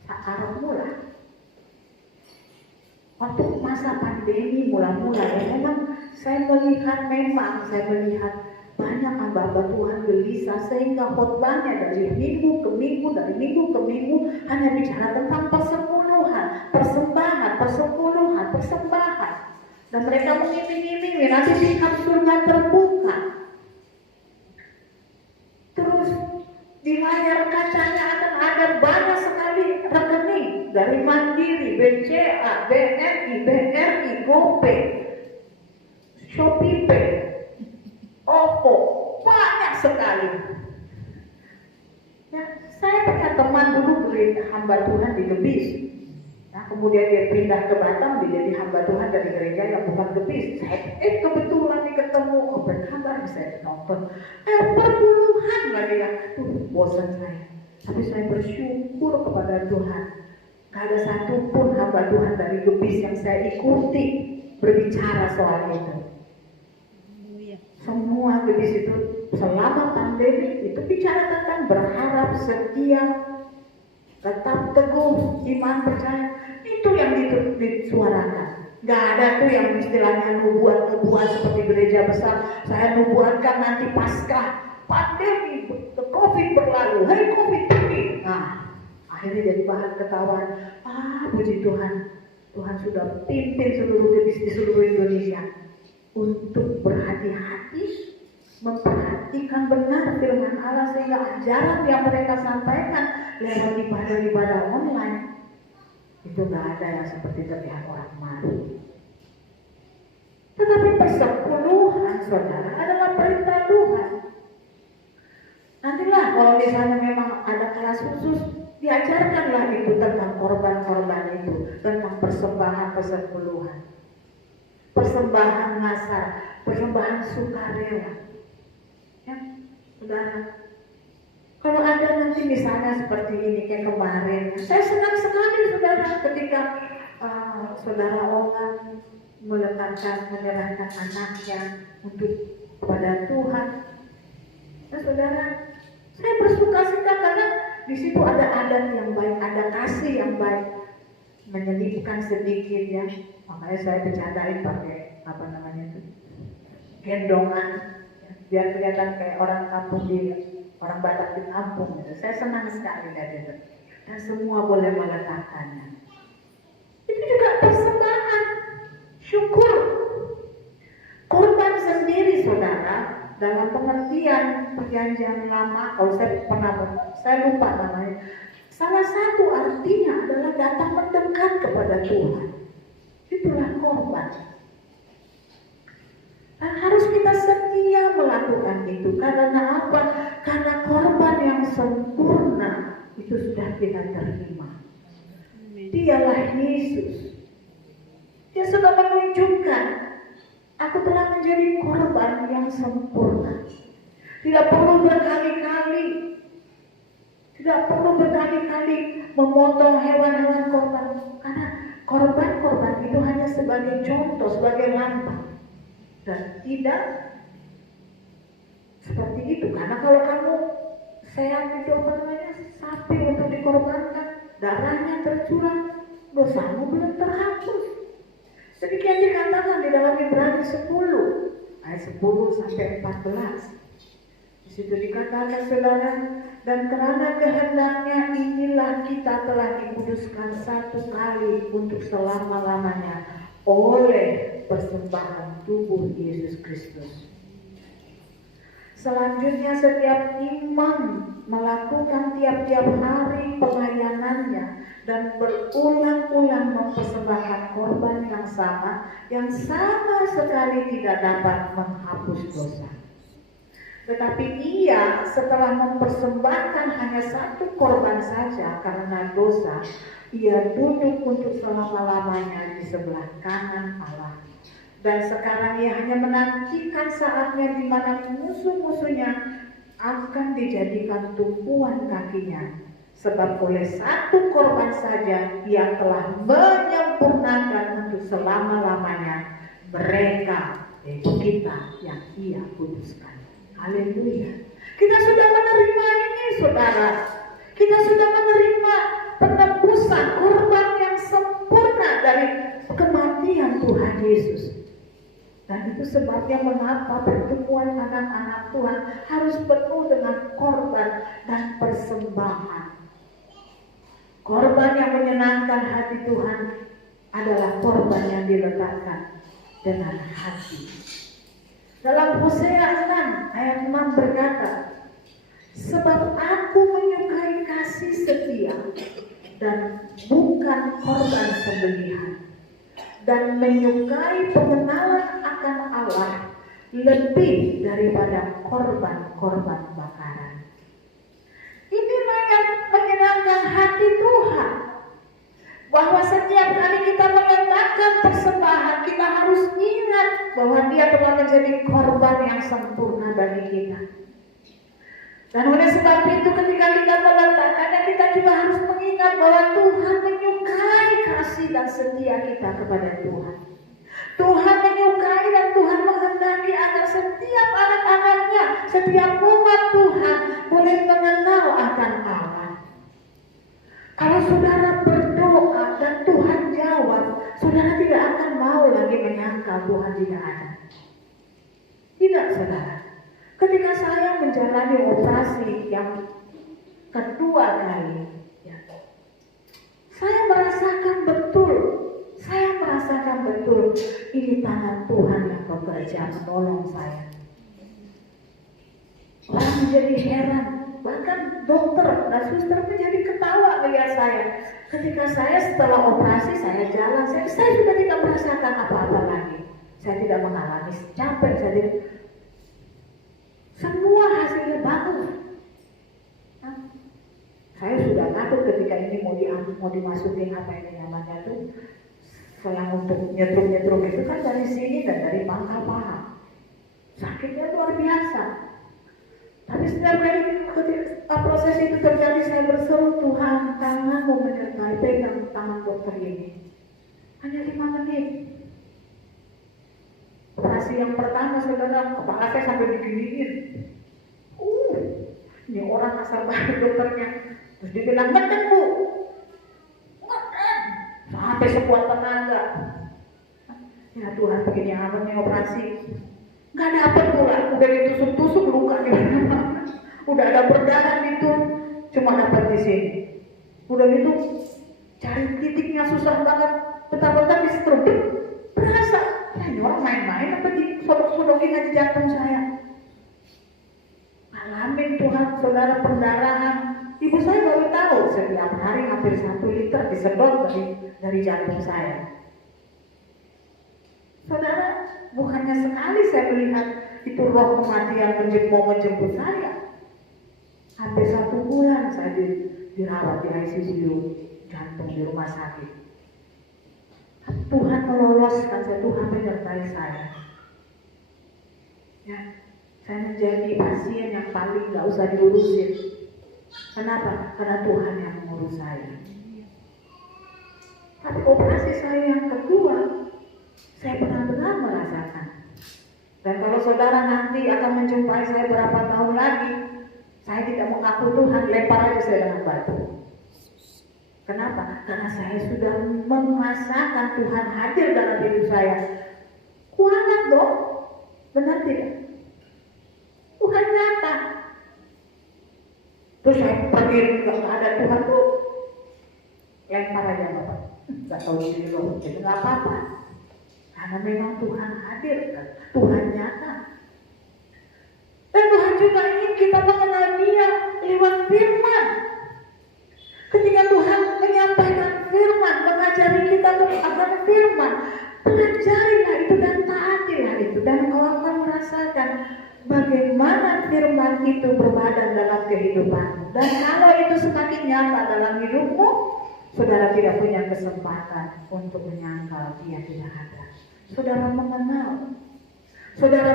Sekarang mula. Waktu masa pandemi mula-mula ya, memang saya melihat banyak hamba Tuhan gelisah sehingga khotbahnya dari minggu ke minggu hanya bicara tentang persembahan. Dan mereka mengiming-imingi nanti pintu surga terbuka. Terus di layar kacanya akan ada banyak sekali rekening dari Mandiri, BCA, BNI, BRI, GoPay, ShopeePay, OVO, banyak sekali. Ya, saya punya teman dulu gereja hamba Tuhan di Gebis. Nah, kemudian dia pindah ke Batam, dia jadi hamba Tuhan dari gereja yang bukan Gebis. Kebetulan nih ketemu, berkabar saya nonton. Perpuluhan lagi ya, bosan saya. Tapi saya bersyukur kepada Tuhan. Gak ada satupun hamba Tuhan dari Gebis yang saya ikuti berbicara soal itu. Semua Gebis itu selama pandemi itu bicara tentang berharap, setia, tetap teguh, iman, percaya. Itu yang disuarakan. Gak ada tuh yang istilahnya nubuat-nubuat seperti gereja besar. Saya nubuatkan nanti pasca pandemi COVID berlalu, hari COVID pergi. Nah, akhirnya jadi bahan ketawaan. Puji Tuhan, Tuhan sudah pimpin seluruh Gebis di seluruh Indonesia untuk berhati-hati, memperhatikan benar firman Allah sehingga ajaran yang mereka sampaikan lewat ibadah-ibadah online itu gak ada yang seperti terlihat orang malu. Tetapi persepuluhan, saudara, adalah perintah Tuhan. Nantilah kalau misalnya memang ada kelas khusus, diajarkanlah itu tentang korban-korban itu, tentang persembahan persepuluhan, persembahan nasar, persembahan sukarela. Ya, saudara. Kalau ada nanti misalnya seperti ini kayak kemarin, saya senang sekali saudara ketika saudara Oman menyerahkan anaknya untuk kepada Tuhan. Nah saudara, saya bersuka cita karena di situ ada adat yang baik, ada kasih yang baik, menyelipkan sedikit ya. Makanya saya bercandain pakai apa namanya itu, gendongan, ya, biar kelihatan kayak orang kampung orang Batak di kampung gitu. Saya senang sekali lihat itu. Dan semua boleh meletakkannya. Itu juga persembahan, syukur. Korban sendiri saudara, dalam pengertian perjanjian lama, kalau saya lupa namanya. Salah satu artinya adalah datang mendekat kepada Tuhan. Itulah korban. Dan harus kita setia melakukan itu. Karena apa? Karena korban yang sempurna itu sudah kita terima. Dialah Yesus. Dia sudah menunjukkan, aku telah menjadi korban yang sempurna. Tidak perlu berkali-kali. Tidak perlu berkali-kali memotong hewan-hewan korban. Karena korban-korban itu hanya sebagai contoh, sebagai lambang. Dan tidak seperti itu. Karena kalau kamu sehat itu apa namanya, sapi untuk dikorbankan, darahnya tercurah, dosamu belum terhapus. Demikian dikatakan di dalam Ibrani 10 ayat 10 sampai 14. Di situ dikatakan saudara, dan karena kehendaknya inilah kita telah dikuduskan satu kali untuk selama-lamanya oleh persembahan tubuh Yesus Kristus. Selanjutnya setiap imam melakukan tiap-tiap hari pelayanannya dan berulang-ulang mempersembahkan korban yang sama sekali tidak dapat menghapus dosa. Tetapi ia setelah mempersembahkan hanya satu korban saja karena dosa, ia duduk untuk selama-lamanya di sebelah kanan Allah. Dan sekarang ia hanya menantikan saatnya di mana musuh-musuhnya akan dijadikan tumpuan kakinya. Sebab oleh satu korban saja ia telah menyempurnakan untuk selama-lamanya mereka, yaitu kita yang ia kuduskan. Haleluya. Kita sudah menerima ini saudara. Kita sudah menerima penebusan korban yang sempurna dari kematian Tuhan Yesus. Dan itu sebabnya mengapa pertemuan anak-anak Tuhan harus penuh dengan korban dan persembahan. Korban yang menyenangkan hati Tuhan adalah korban yang diletakkan dengan hati. Dalam Hosea 6 ayat 6 berkata, sebab aku menyukai kasih setia dan bukan korban sembelihan, dan menyukai pengenalan akan Allah lebih daripada korban-korban bakaran. Inilah yang menyenangkan hati Tuhan, bahwa setiap kali kita meletakkan persembahan, kita harus ingat bahwa Dia telah menjadi korban yang sempurna bagi kita. Dan oleh sebab itu ketika kita meletakkannya, kita juga harus mengingat bahwa Tuhan menyukai kasih dan setia kita kepada Tuhan. Tuhan menyukai dan Tuhan menghendaki agar setiap anak-anaknya, setiap umat Tuhan boleh mengenal akan Allah. Kalau saudara berdoa dan Tuhan jawab, saudara tidak akan mau lagi menyangkal Tuhan tidak ada. Tidak, saudara. Ketika saya menjalani operasi yang kedua kali, ya, saya merasakan betul ini tangan Tuhan yang bekerja menolong saya. Orang menjadi heran, bahkan dokter dan suster menjadi ketawa melihat saya. Ketika saya setelah operasi saya jalan, saya sudah tidak merasakan apa-apa lagi. Saya tidak mengalami capek, semua hasilnya bagus. Saya sudah takut ketika ini mau dimasukin apa ini namanya tuh selang untuk nyetrum itu kan dari sini dan dari pangkal paha. Sakitnya luar biasa. Tapi setiap kali proses itu terjadi saya berseru, Tuhan tanganmu menyertai, pegang tangan dokter ini. Hanya 5 menit. Operasi yang pertama saudara, kepala saya sampai diginiin. Ini orang asal banget dokternya. Terus dia bilang, "Meten Bu, meten." Sampai sekuat tenaga. Ya Tuhan, begini amat nih operasi. Gak dapet pula, udah ditusuk-tusuk luka di mana. Udah ada berdarah gitu, cuma dapat di sini. Udah gitu, cari titiknya susah banget. Betapa-betapa di stroke, berasa. Ya ini orang main-main apa disodok-sodokin aja jantung saya. Alamin Tuhan, saudara, pendarahan. Ibu saya baru tahu setiap hari hampir 1 liter disedot dari jantung saya. Saudara, bukannya sekali saya melihat itu roh kematian mau menjemput saya. Hampir 1 bulan saya dirawat di ICU jantung di rumah sakit. Tuhan meloloskan saya, Tuhan menyertai saya. Ya, saya menjadi pasien yang paling gak usah diurusin. Kenapa? Karena Tuhan yang mengurus saya. Tapi operasi saya yang kedua, saya benar-benar merasakan. Dan kalau saudara nanti akan menjumpai saya berapa tahun lagi, saya tidak mengaku Tuhan, lempar aja saya dengan batu. Kenapa? Karena saya sudah merasakan Tuhan hadir dalam hidup saya. Kuat dong, benar tidak? Tuhan nyata. Terus saya pergi ke ada Tuhan tuh, lempar aja Bapak. Gak tahu diri loh, jadi gak apa-apa. Karena memang Tuhan hadir, kan? Tuhan nyata. Dan Tuhan juga ingin kita mengenal Dia lewat firman. Ketika Tuhan menyampaikan firman, mengajari kita akan firman, pelajarilah itu dan taatilah itu, dan kau akan merasakan bagaimana firman itu berbadan dalam kehidupanmu. Dan kalau itu semakin nyata dalam hidupmu, saudara tidak punya kesempatan untuk menyangkal Dia tidak ada. Saudara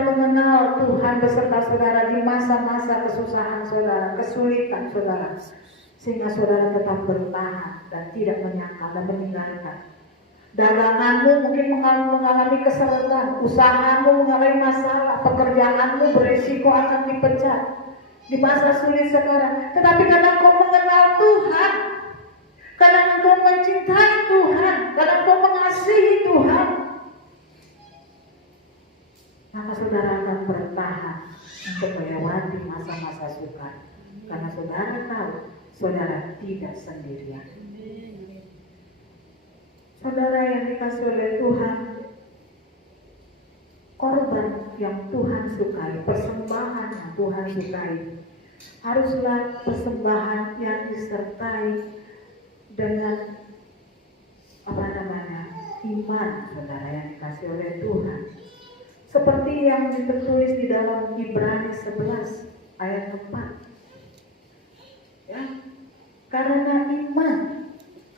mengenal Tuhan beserta saudara di masa-masa kesusahan saudara, kesulitan saudara, sehingga saudara tetap bertahan dan tidak menyangkal dan meninggalkan. Daganganmu mungkin mengalami kesulitan, usahamu mengalami masalah, pekerjaanmu beresiko akan dipecat di masa sulit sekarang. Tetapi karena kau mengenal Tuhan, karena engkau mencintai Tuhan, karena engkau mengasihi Tuhan, maka saudara akan bertahan untuk melewati masa-masa sukar. Karena saudara tahu, saudara tidak sendirian. Saudara yang dikasih oleh Tuhan, korban yang Tuhan sukai, persembahan yang Tuhan sukai, haruslah persembahan yang disertai dengan iman, saudara yang dikasih oleh Tuhan. Seperti yang tertulis di dalam Ibrani 11 ayat 4. Ya, karena iman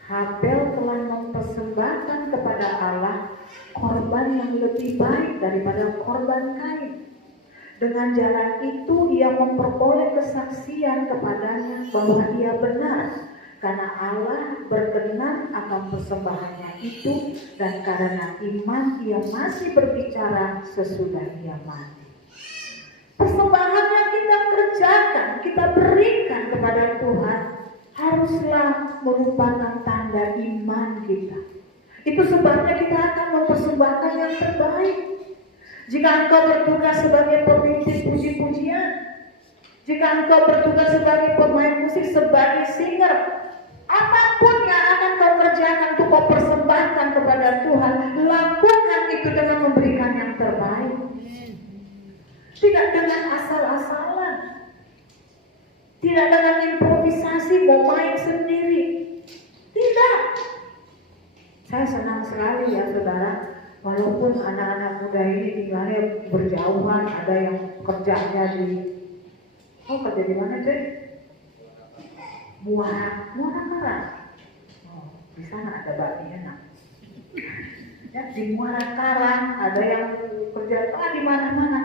Habel telah mempersembahkan kepada Allah korban yang lebih baik daripada korban Kain. Dengan jalan itu ia memperoleh kesaksian kepadanya bahwa ia benar, Karena Allah berkenan akan persembahannya itu, dan karena iman ia masih berbicara sesudah ia mati. Persembahan yang kita kerjakan, kita berikan kepada Tuhan haruslah merupakan tanda iman kita. Itu sebabnya kita akan mempersembahkan yang terbaik. Jika engkau bertugas sebagai pemimpin puji-pujian, jika engkau bertugas sebagai pemain musik, sebagai singer, apapun yang akan kau kerjakan untuk kau persembahkan kepada Tuhan, lakukan itu dengan memberikan yang terbaik. Tidak dengan asal-asalan, tidak dengan improvisasi mau main sendiri. Tidak. Saya senang sekali ya saudara, walaupun anak-anak muda ini tinggalnya berjauhan, ada yang kerjanya kerja di mana sih? Muara Karang. Di sana ada bakmi enak. Ya, di Muara Karang ada yang kerja di mana-mana.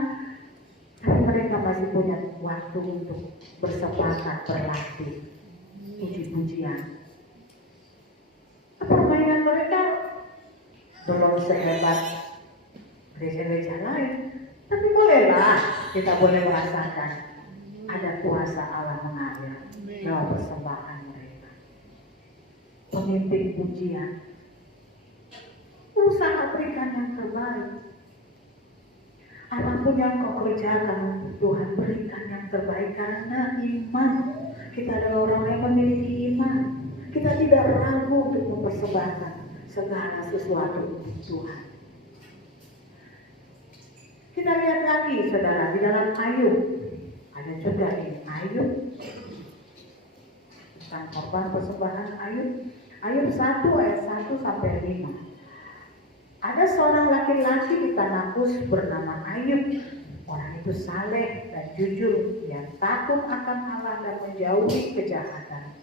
Tapi mereka masih punya waktu untuk bersepakat berlatih puji-pujian. Permainan mereka belum sehebat gereja-gereja lain, tapi bolehlah kita boleh merasakan ada kuasa Allah mengalir dalam persembahan mereka. Pemimpin pujian, usaha berikan yang terbaik. Apapun yang kau kerjakan, Tuhan berikan yang terbaik karena iman. Kita adalah orang yang memiliki iman. Kita tidak ragu untuk mempersembahkan segala sesuatu untuk Tuhan. Kita lihat lagi saudara di dalam Ayub. Ada juga ini Ayub. Tentang korban persembahan Ayub. Ayub 1 ayat 1 sampai 5. Ada seorang laki-laki di tanah Uz bernama Ayub. Orang itu saleh dan jujur, yang takut akan Allah dan menjauhi kejahatan.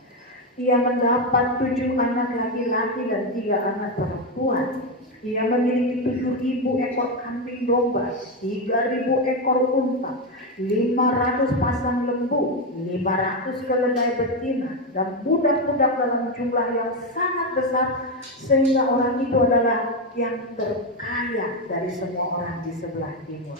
Ia mendapat 7 anak laki-laki dan 3 anak perempuan. Ia memiliki 7.000 ekor kambing domba, 3.000 ekor unta, 500 pasang lembu, 500 keledai betina, dan budak-budak dalam jumlah yang sangat besar, sehingga orang itu adalah yang terkaya dari semua orang di sebelah timur.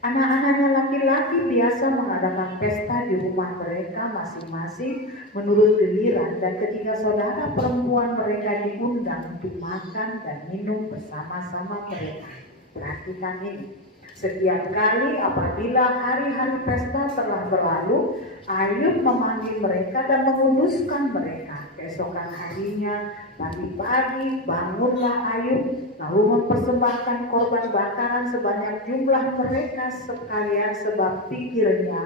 Anak-anaknya laki-laki biasa mengadakan pesta di rumah mereka masing-masing menurut giliran, dan ketiga saudara perempuan mereka diundang untuk makan dan minum bersama-sama mereka. Perhatikan ini, setiap kali apabila hari-hari pesta telah berlalu, Ayub memanggil mereka dan menguduskan mereka. Keesokan harinya, pagi-pagi bangunlah Ayub, lalu mempersembahkan korban bakaran sebanyak jumlah mereka sekalian, sebab pikirnya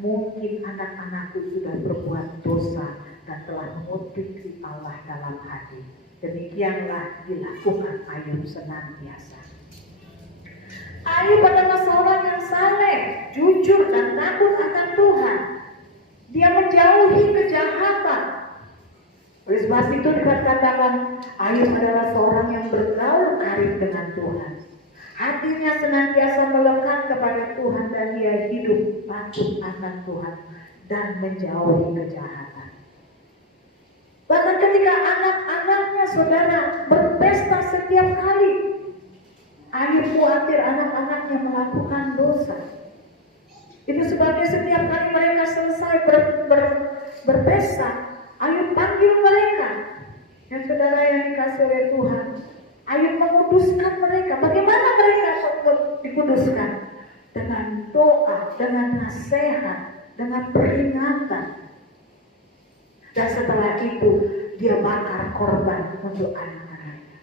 mungkin anak-anakku sudah berbuat dosa dan telah mengutuki Allah dalam hati. Demikianlah dilakukan Ayub senantiasa. Ayub adalah seorang yang saleh, jujur dan takut akan Tuhan. Dia menjauhi kejahatan. Oleh sebab itu dikatakan Ayub adalah seorang yang bergaul karib dengan Tuhan. Hatinya senantiasa melekat kepada Tuhan dan dia hidup takut akan Tuhan dan menjauhi kejahatan. Bahkan ketika anak-anaknya saudara berpesta setiap kali, Ayub khawatir anak-anaknya melakukan dosa. Itu sebabnya setiap kali mereka selesai berpesta, Ayub panggil mereka. Dan saudara yang dikasih oleh Tuhan, Ayub menguduskan mereka. Bagaimana mereka dikuduskan? Dengan doa, dengan nasihat, dengan peringatan. Dan setelah itu dia bakar korban untuk anak-anaknya.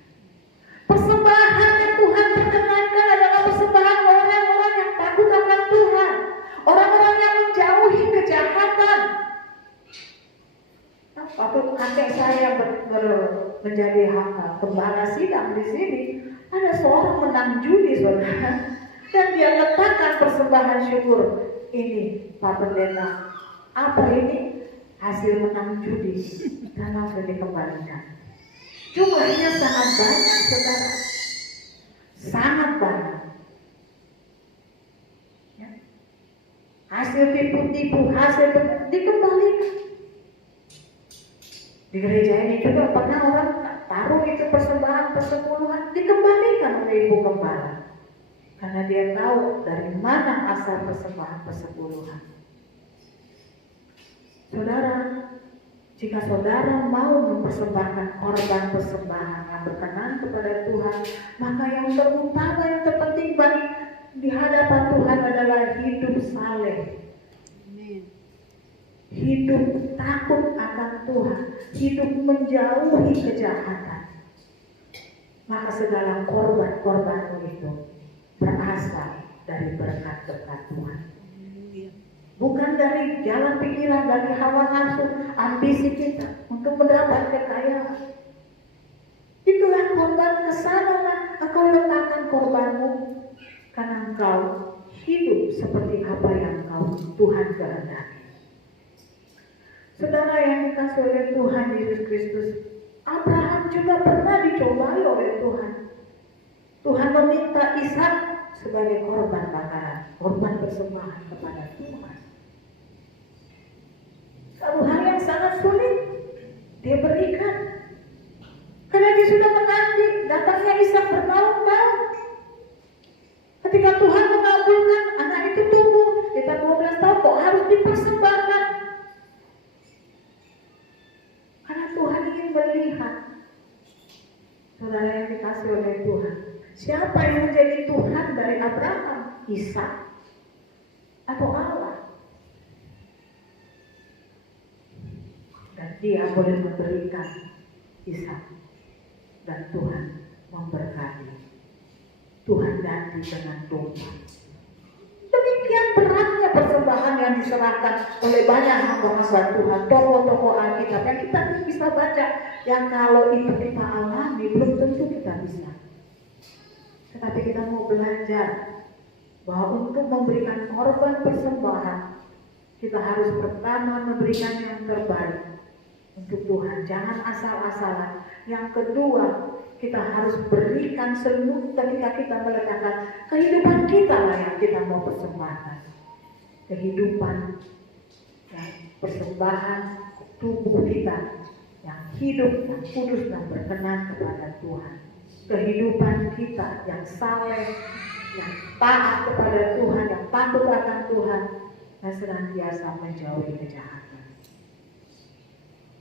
Persembahan yang Tuhan perkenankan adalah persembahan orang-orang yang takut akan Tuhan, orang-orang yang menjauhi kejahatan. Waktu kakek saya menjadi gembala sidang di sini, ada seorang menang judi saudara, dan dia letakkan persembahan syukur. Ini Pak Pendeta, apa ini? Hasil menang judi, dan langsung dikembalikan. Jumlahnya sangat banyak saudara, sangat banyak. Ya. Hasil tipu-tipu, hasil dikembalikan. Di gereja ini juga pernah orang taruh itu persembahan persepuluhan, dikembalikan oleh ibu gembala. Karena dia tahu dari mana asal persembahan persepuluhan. Saudara, jika saudara mau mempersembahkan korban persembahan yang berkenan kepada Tuhan, maka yang terutama, yang terpenting bagi di hadapan Tuhan adalah hidup saleh. Hidup takut akan Tuhan, hidup menjauhi kejahatan. Maka segala korban-korbanmu itu berasal dari berkat-berkat Tuhan. Bukan dari jalan pikiran, dari hawa nafsu, ambisi kita untuk mendapat kekayaan. Itulah korban, kesanalah engkau letakkan korbanmu, karena engkau hidup seperti apa yang Tuhan kehendaki. Saudara yang dikasih oleh Tuhan Yesus Kristus, Abraham juga pernah dicobai oleh Tuhan. Tuhan meminta Ishak sebagai korban bakaran, korban persembahan kepada Tuhan. Satu hal yang sangat sulit dia berikan, karena dia sudah menanti datangnya Ishak bertahun-tahun. Ketika Tuhan mengabulkan, anak itu tumbuh, kita 12 tahun kok harus dipersembahkan. Karena Tuhan ingin melihat, saudara yang dikasih oleh Tuhan, siapa yang menjadi Tuhan dari Abraham, Ishak, atau Allah? Dan dia boleh memberikan Ishak, dan Tuhan memberkati. Tuhan ganti dengan domba. Demikian beratnya persembahan yang diserahkan oleh banyak hamba-hamba Tuhan, tokoh-tokoh Alkitab yang kita bisa baca, yang kalau itu kita alami belum tentu kita bisa. Tetapi kita mau belajar bahwa untuk memberikan korban persembahan, kita harus pertama memberikan yang terbaik untuk Tuhan, jangan asal-asalan. Yang kedua, kita harus berikan seluruh ketika kita meletakkan kehidupan kita lah yang kita mau persembahkan. Kehidupan, yang persembahan tubuh kita yang hidup, yang kudus dan berkenan kepada Tuhan. Kehidupan kita yang saleh, yang taat kepada Tuhan, yang takut akan Tuhan, dan senantiasa menjauhi kejahatan.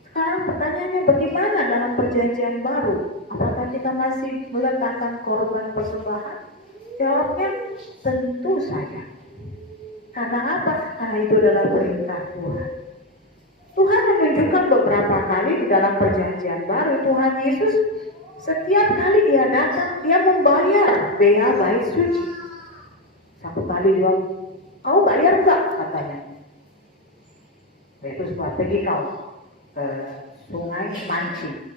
Sekarang pertanyaannya, bagaimana dalam perjanjian baru? Apakah kita masih meletakkan korban persembahan? Jawabnya tentu saja. Karena apa? Karena itu adalah perintah Tuhan. Tuhan menunjukkan beberapa kali di dalam perjanjian baru, Tuhan Yesus setiap kali dia datang, dia membayar bea bait suci. Satu kali dia, kau bayar enggak? Katanya. Itu sebab pergi kau ke sungai mancing.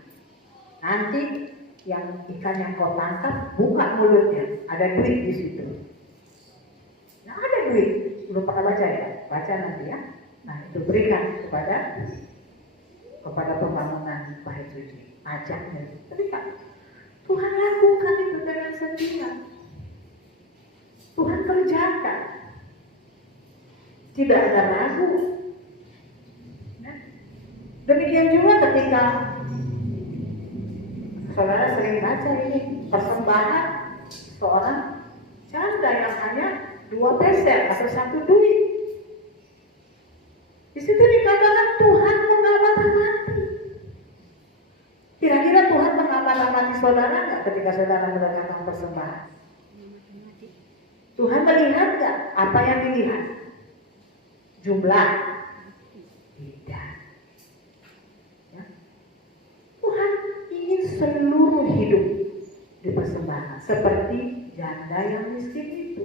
Nanti yang ikan yang kau tangkap, buka mulutnya, ada duit di situ. Nah, ada duit, belum pernah baca ya, baca nanti ya. Nah, itu berikan kepada pembangunan bait suci, pajaknya. Berikan. Tuhan lakukan itu dengan setia. Tuhan kerjakan. Tidak ada ragu. Demikian juga ketika saudara sering baca ini persembahan seorang janda yang hanya 2 peser atau 1 duit. Di situ dikatakan Tuhan mengamat-amati. Kira-kira Tuhan mengamat-amati saudara nggak ketika saudara meletakkan persembahan? Tuhan melihat nggak apa yang dilihat? Jumlah? Tidak. Tuhan ingin seluruh hidup dipersembahkan seperti janda yang miskin itu.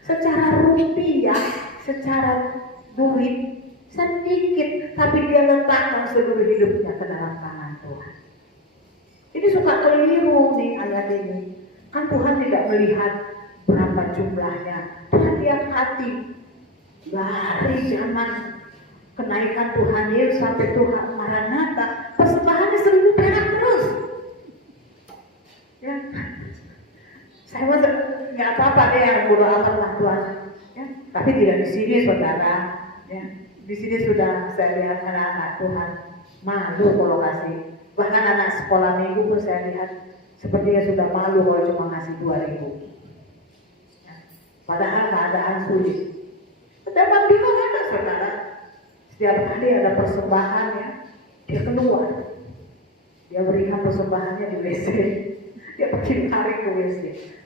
Secara rupiah, secara duit sedikit, tapi dia letakkan seluruh hidupnya ke dalam tangan Tuhan. Ini suka keliru nih ayat ini. Kan Tuhan tidak melihat berapa jumlahnya. Tuhan lihat hati. Dari zaman kenaikan Tuhan Yesus sampai Tuhan Maranatha, persembahannya 1.000 perak terus. Ya, saya mau nggak apa-apa deh yang bodo amat lah Tuhan. Ya, tapi tidak di sini saudara. Ya, di sini sudah saya lihat anak-anak Tuhan malu kalau kasih. Bahkan anak sekolah minggu pun saya lihat sepertinya sudah malu kalau cuma ngasih 2.000. Ya. Padahal keadaan sulit. Zaman dulu ada saudara, setiap kali ada persembahan ya, dia keluar, dia berikan persembahannya di WC, dia pergi tarik ke WC.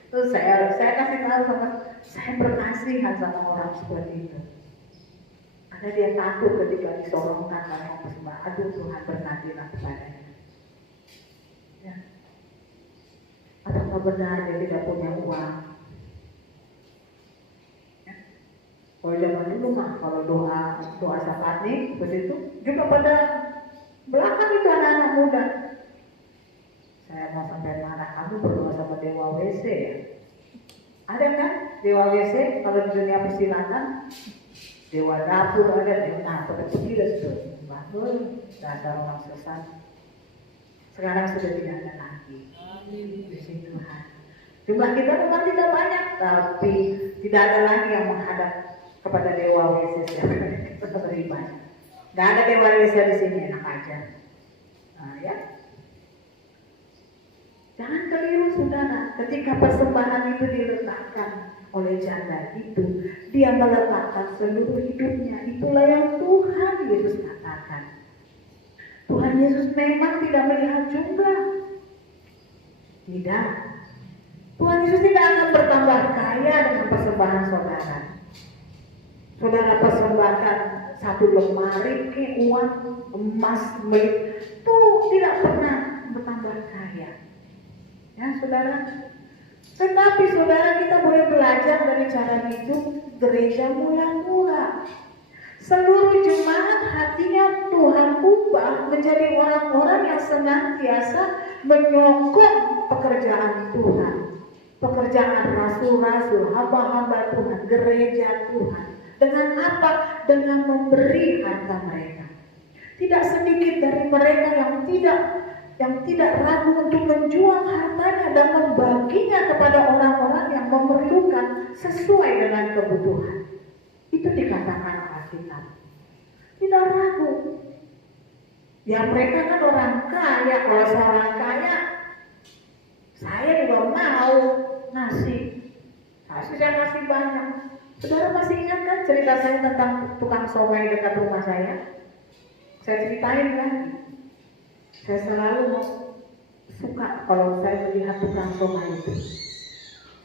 Terus saya kasih tahu sama, saya berkasihan sama orang seperti itu. Karena dia takut ketika disorongkan banyak persembahan. Aduh Tuhan berkatilah kepadanya. Ya. Apakah benar dia tidak punya uang? Ya. Kalau zaman dulu mah, kalau doa sapatnik seperti itu, juga pada belakang itu anak-anak muda. Saya mau sampai marah, kamu berdoa sama Dewa WC ya? Ada kan Dewa WC kalau di dunia persilatan? Dewa dapur ada, nah pergi dah sudah, bangun, dasar orang sesat. Sekarang sudah tidak ada lagi. Puji Tuhan. Jumlah kita memang tidak banyak, tapi tidak ada lagi yang menghadap kepada Dewa WC kita beriman. Gak ada Dewa WC di sini, enak aja. Nah, ya. Jangan keliru saudara, ketika persembahan itu diletakkan oleh janda itu, dia meletakkan seluruh hidupnya. Itulah yang Tuhan Yesus katakan. Tuhan Yesus memang tidak melihat jumlah. Tidak. Tuhan Yesus tidak akan bertambah kaya dengan persembahan saudara. Saudara persembahkan 1 lemari ke uang emas milik, itu tidak pernah bertambah kaya. Ya saudara. Tetapi saudara, kita boleh belajar dari cara hidup gereja mula-mula. Seluruh jemaat hatinya Tuhan ubah menjadi orang-orang yang senantiasa menyokong pekerjaan Tuhan. Pekerjaan rasul-rasul, hamba-hamba Tuhan, gereja Tuhan. Dengan apa? Dengan memberi harta mereka. Tidak sedikit dari mereka yang tidak ragu untuk menjual hartanya dan membaginya kepada orang-orang yang memerlukan sesuai dengan kebutuhan. Itu dikatakan Alkitab. Tidak ragu. Ya mereka kan orang kaya. Kalau saya orang kaya, saya juga mau ngasih. Saya ngasih banyak. Saudara masih ingat kan cerita saya tentang tukang somai dekat rumah saya? Saya ceritain kan. Saya selalu suka kalau saya melihat tukang somai itu.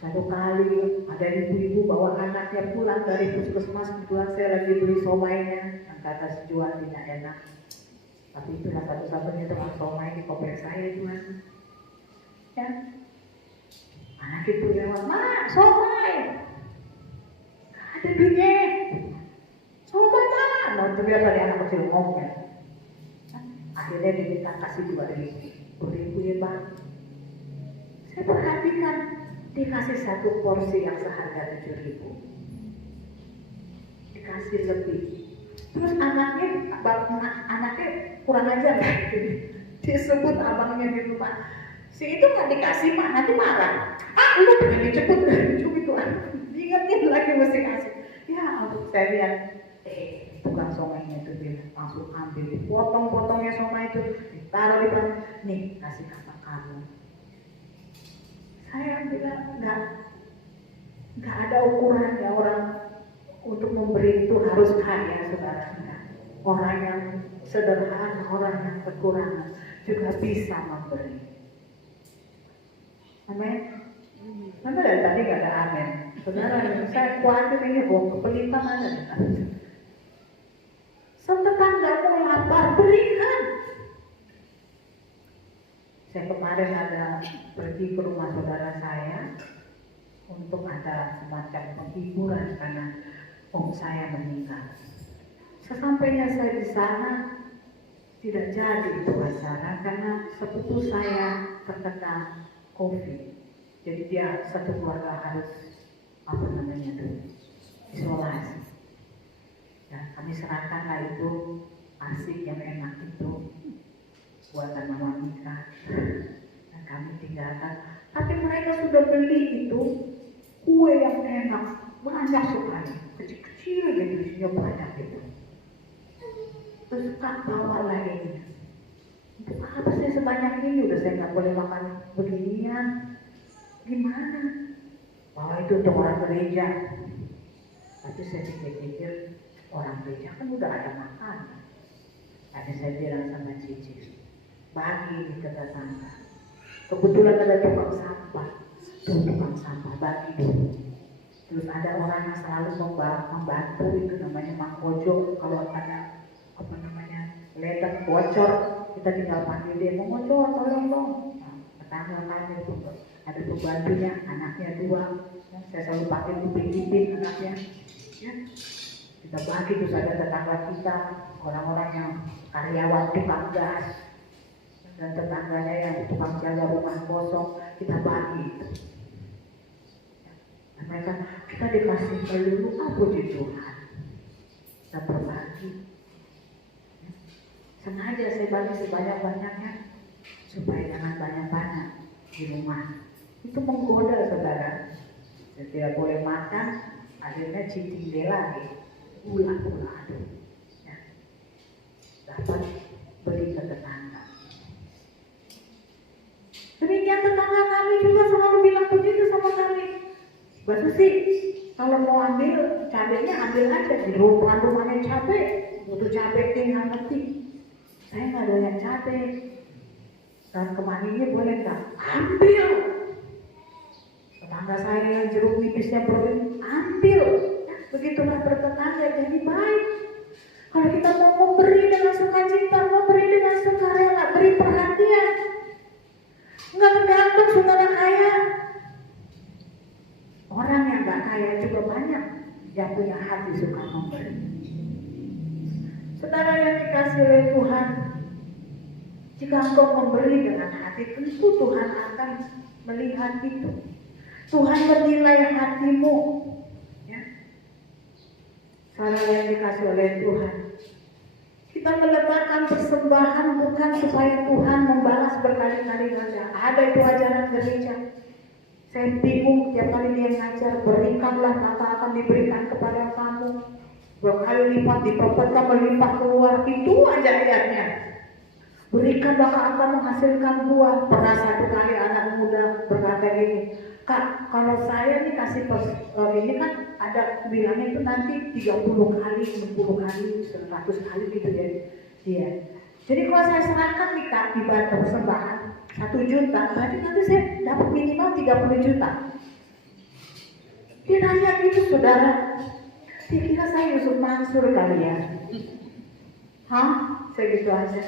Satu kali ada ibu-ibu bawa anaknya pulang dari puskesmas, kebetulan saya lagi beli somainya, yang kata si jual tidak enak. Tapi itulah satu-satunya tukang somai di komplek saya Tuhan. Ya, anak itu lewat, "Mak, somai." Gak ada duitnya. Somai Mak. Mau terlihat dari anak kecil ngomong. Akhirnya diminta kasih 2.000 ya Bang. Saya perhatikan dikasih 1 porsi yang seharga 7.000. Dikasih lebih. Terus anaknya kurang ajar disebut abangnya di rumah. Si itu nggak dikasih Mak, nanti marah. Lu pengen dijemput cuma itu. Ingatnya lagi mesti kasih. Ya ampun, saya lihat tukang somainya itu dia langsung ambil, potong-potongnya somai itu ditaruh di depan, nih kasih kakak kamu. Saya bilang nggak ada ukurannya orang untuk memberi itu harus kaya saudara. Orang yang sederhana, orang yang kekurangan juga bisa memberi. Amin. Kenapa dari tadi nggak ada amin? Saudara, saya khawatir ini kepelitan ada. Tetanggamu lapar, berikan. Saya kemarin ada pergi ke rumah saudara saya untuk ada semacam penghiburan karena om saya meninggal. Sesampainya saya di sana tidak jadi itu acara karena sepupu saya terkena COVID. Jadi dia satu keluarga harus isolasi. Ya, kami serahkanlah itu asik yang enak itu buatan Mama Mika. Dan kami tinggalkan. Tapi mereka sudah beli itu kue yang enak, banyak sekali, kecil-kecil gitu, isinya banyak gitu. Terus Kak bawalah ini. Apa saya sebanyak ini udah saya nggak boleh makan beginian? Gimana? Bahwa itu untuk orang gereja. Tapi saya pikir-pikir orang gereja kan udah ada makan. Tapi saya bilang sama Cici, bagi ke tetangga. Kebetulan ada tukang sampah, tukang sampah bagi dulu. Terus ada orang yang selalu membantu, itu namanya Mang Kojo. Kalau ada ledak bocor, kita tinggal panggil dia, Mang Kojo tolong dong. Nah, tetangga kami itu ada pembantunya, anaknya 2. Saya selalu pakai upin-ipin anaknya. Ya. Kita bagi, terus ada tetangga kita, orang-orang yang karyawan tukang gas dan tetangganya yang tukang jaga rumah kosong, kita bagi. Dan mereka, kita dikasih peluru, puji Tuhan, kita berbagi. Sengaja saya bagi sebanyak-banyaknya supaya jangan banyak-banyak di rumah. Itu menggoda saudara. Saya tidak boleh makan, akhirnya cicing lagi, ulah-ulah ya. Dapat beri ke tetangga. Demikian tetangga kami juga selalu bilang begitu sama kami. Mbak Susi, kalau mau ambil cabenya ambil aja di rumahnya cabai, butuh cabai tinggal ngerti. Saya nggak doyan cabai. Dan kemaninya boleh nggak? Ambil. Tetangga saya yang jeruk nipisnya perlu ambil. Begitulah bertetangga, jadi baik. Kalau kita mau memberi dengan sukacita, memberi dengan sukarela, beri perhatian. Nggak tergantung saudara kaya. Orang yang nggak kaya juga banyak yang punya hati suka memberi. Saudara yang dikasih oleh Tuhan, jika engkau memberi dengan hati, tentu Tuhan akan melihat itu. Tuhan menilai hatimu. Ya. Saudara yang dikasih oleh Tuhan, kita meletakkan persembahan bukan supaya Tuhan membalas berkali-kali saja. Ada itu ajaran gereja. Saya bingung tiap kali dia ngajar, berikanlah maka akan diberikan kepada kamu. Berkali lipat dipepetkan melipat keluar, itu aja ayatnya. Berikan maka akan menghasilkan buah. Pernah satu kali anak muda berkata gini, Kak, kalau saya nih kasih ini kan ada bilangnya itu nanti 30 kali, 60 kali, 100 kali gitu ya. Iya. Jadi kalau saya serahkan nih Kak, dibantu persembahan 1 juta, berarti nanti saya dapat minimal 30 juta. Dia nanya gitu saudara. Dia kira saya Yusuf Mansur kali ya. Hah? Saya gitu aja.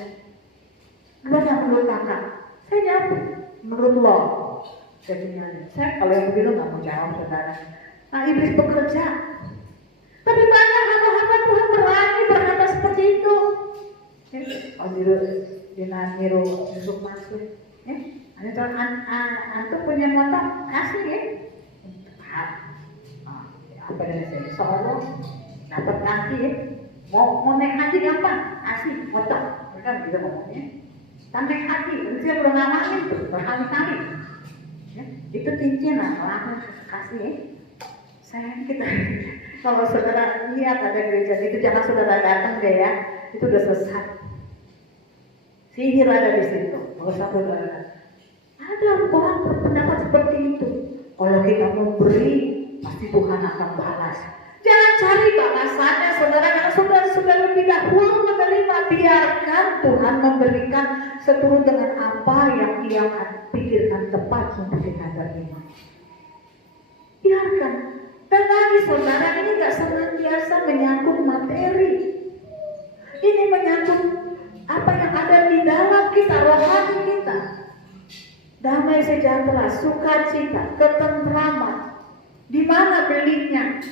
Gimana menurut kakak? Saya jawab, menurut lo. Saya kalau yang begitu nggak mau jawab saudara. Nah iblis bekerja. Tapi banyak hamba-hamba Tuhan berani berkata seperti itu. Niru Yusuf Mansur. Antum punya motor kasih ya. Apa dari sini? Seolah dapat kaki ya. Mau naik haji gampang, kasih motor. Mereka bisa ngomongnya. Sampai hati, saya belum ngalamin tuh, berkali-kali. Ya, itu cincin lah, langsung kasih ya. Sayang kita, kalau saudara lihat ada gereja itu jangan saudara datang deh ya, itu udah sesat. Sihir ada di situ, kalau saudara. Ada orang berpendapat seperti itu. Kalau kita memberi, pasti Tuhan akan balas. Jangan cari balasannya saudara, karena saudara sudah lebih dahulu menerima. Biarkan Tuhan memberikan seturut dengan apa yang Ia pikirkan tepat untuk kita terima. Biarkan. Dan lagi saudara, ini gak senantiasa menyangkut materi. Ini menyangkut apa yang ada di dalam kita, rohani kita. Damai sejahtera, sukacita, ketentraman. Di mana belinya?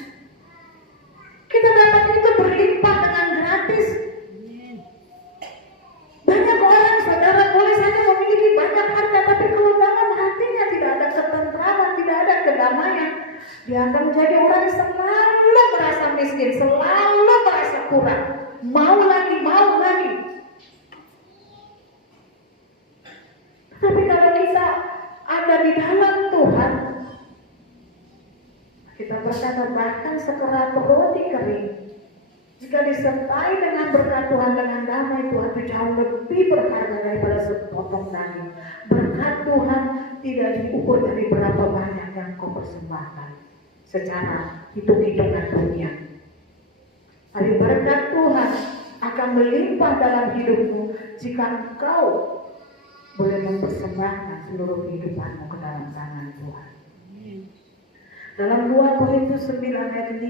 Kita dapat itu berlimpah dengan gratis. Banyak orang saudara boleh saja memiliki banyak harta, tapi kalau dalam hatinya tidak ada ketentraman, tidak ada kedamaian, dia akan menjadi orang yang selalu merasa miskin, selalu merasa kurang, mau lagi. Tapi kalau kita ada di dalam Tuhan, kita berkata bahkan sekerat roti kering Jika disertai dengan berkat Tuhan, dengan damai Tuhan, itu jauh lebih berharga daripada sepotong daging. Berkat Tuhan tidak diukur dari berapa banyak yang kau persembahkan secara hitung-hitungan dunia. Tapi berkat Tuhan akan melimpah dalam hidupmu jika engkau boleh mempersembahkan seluruh kehidupanmu ke dalam tangan Tuhan. Dalam 2 Korintus 9 ayat 5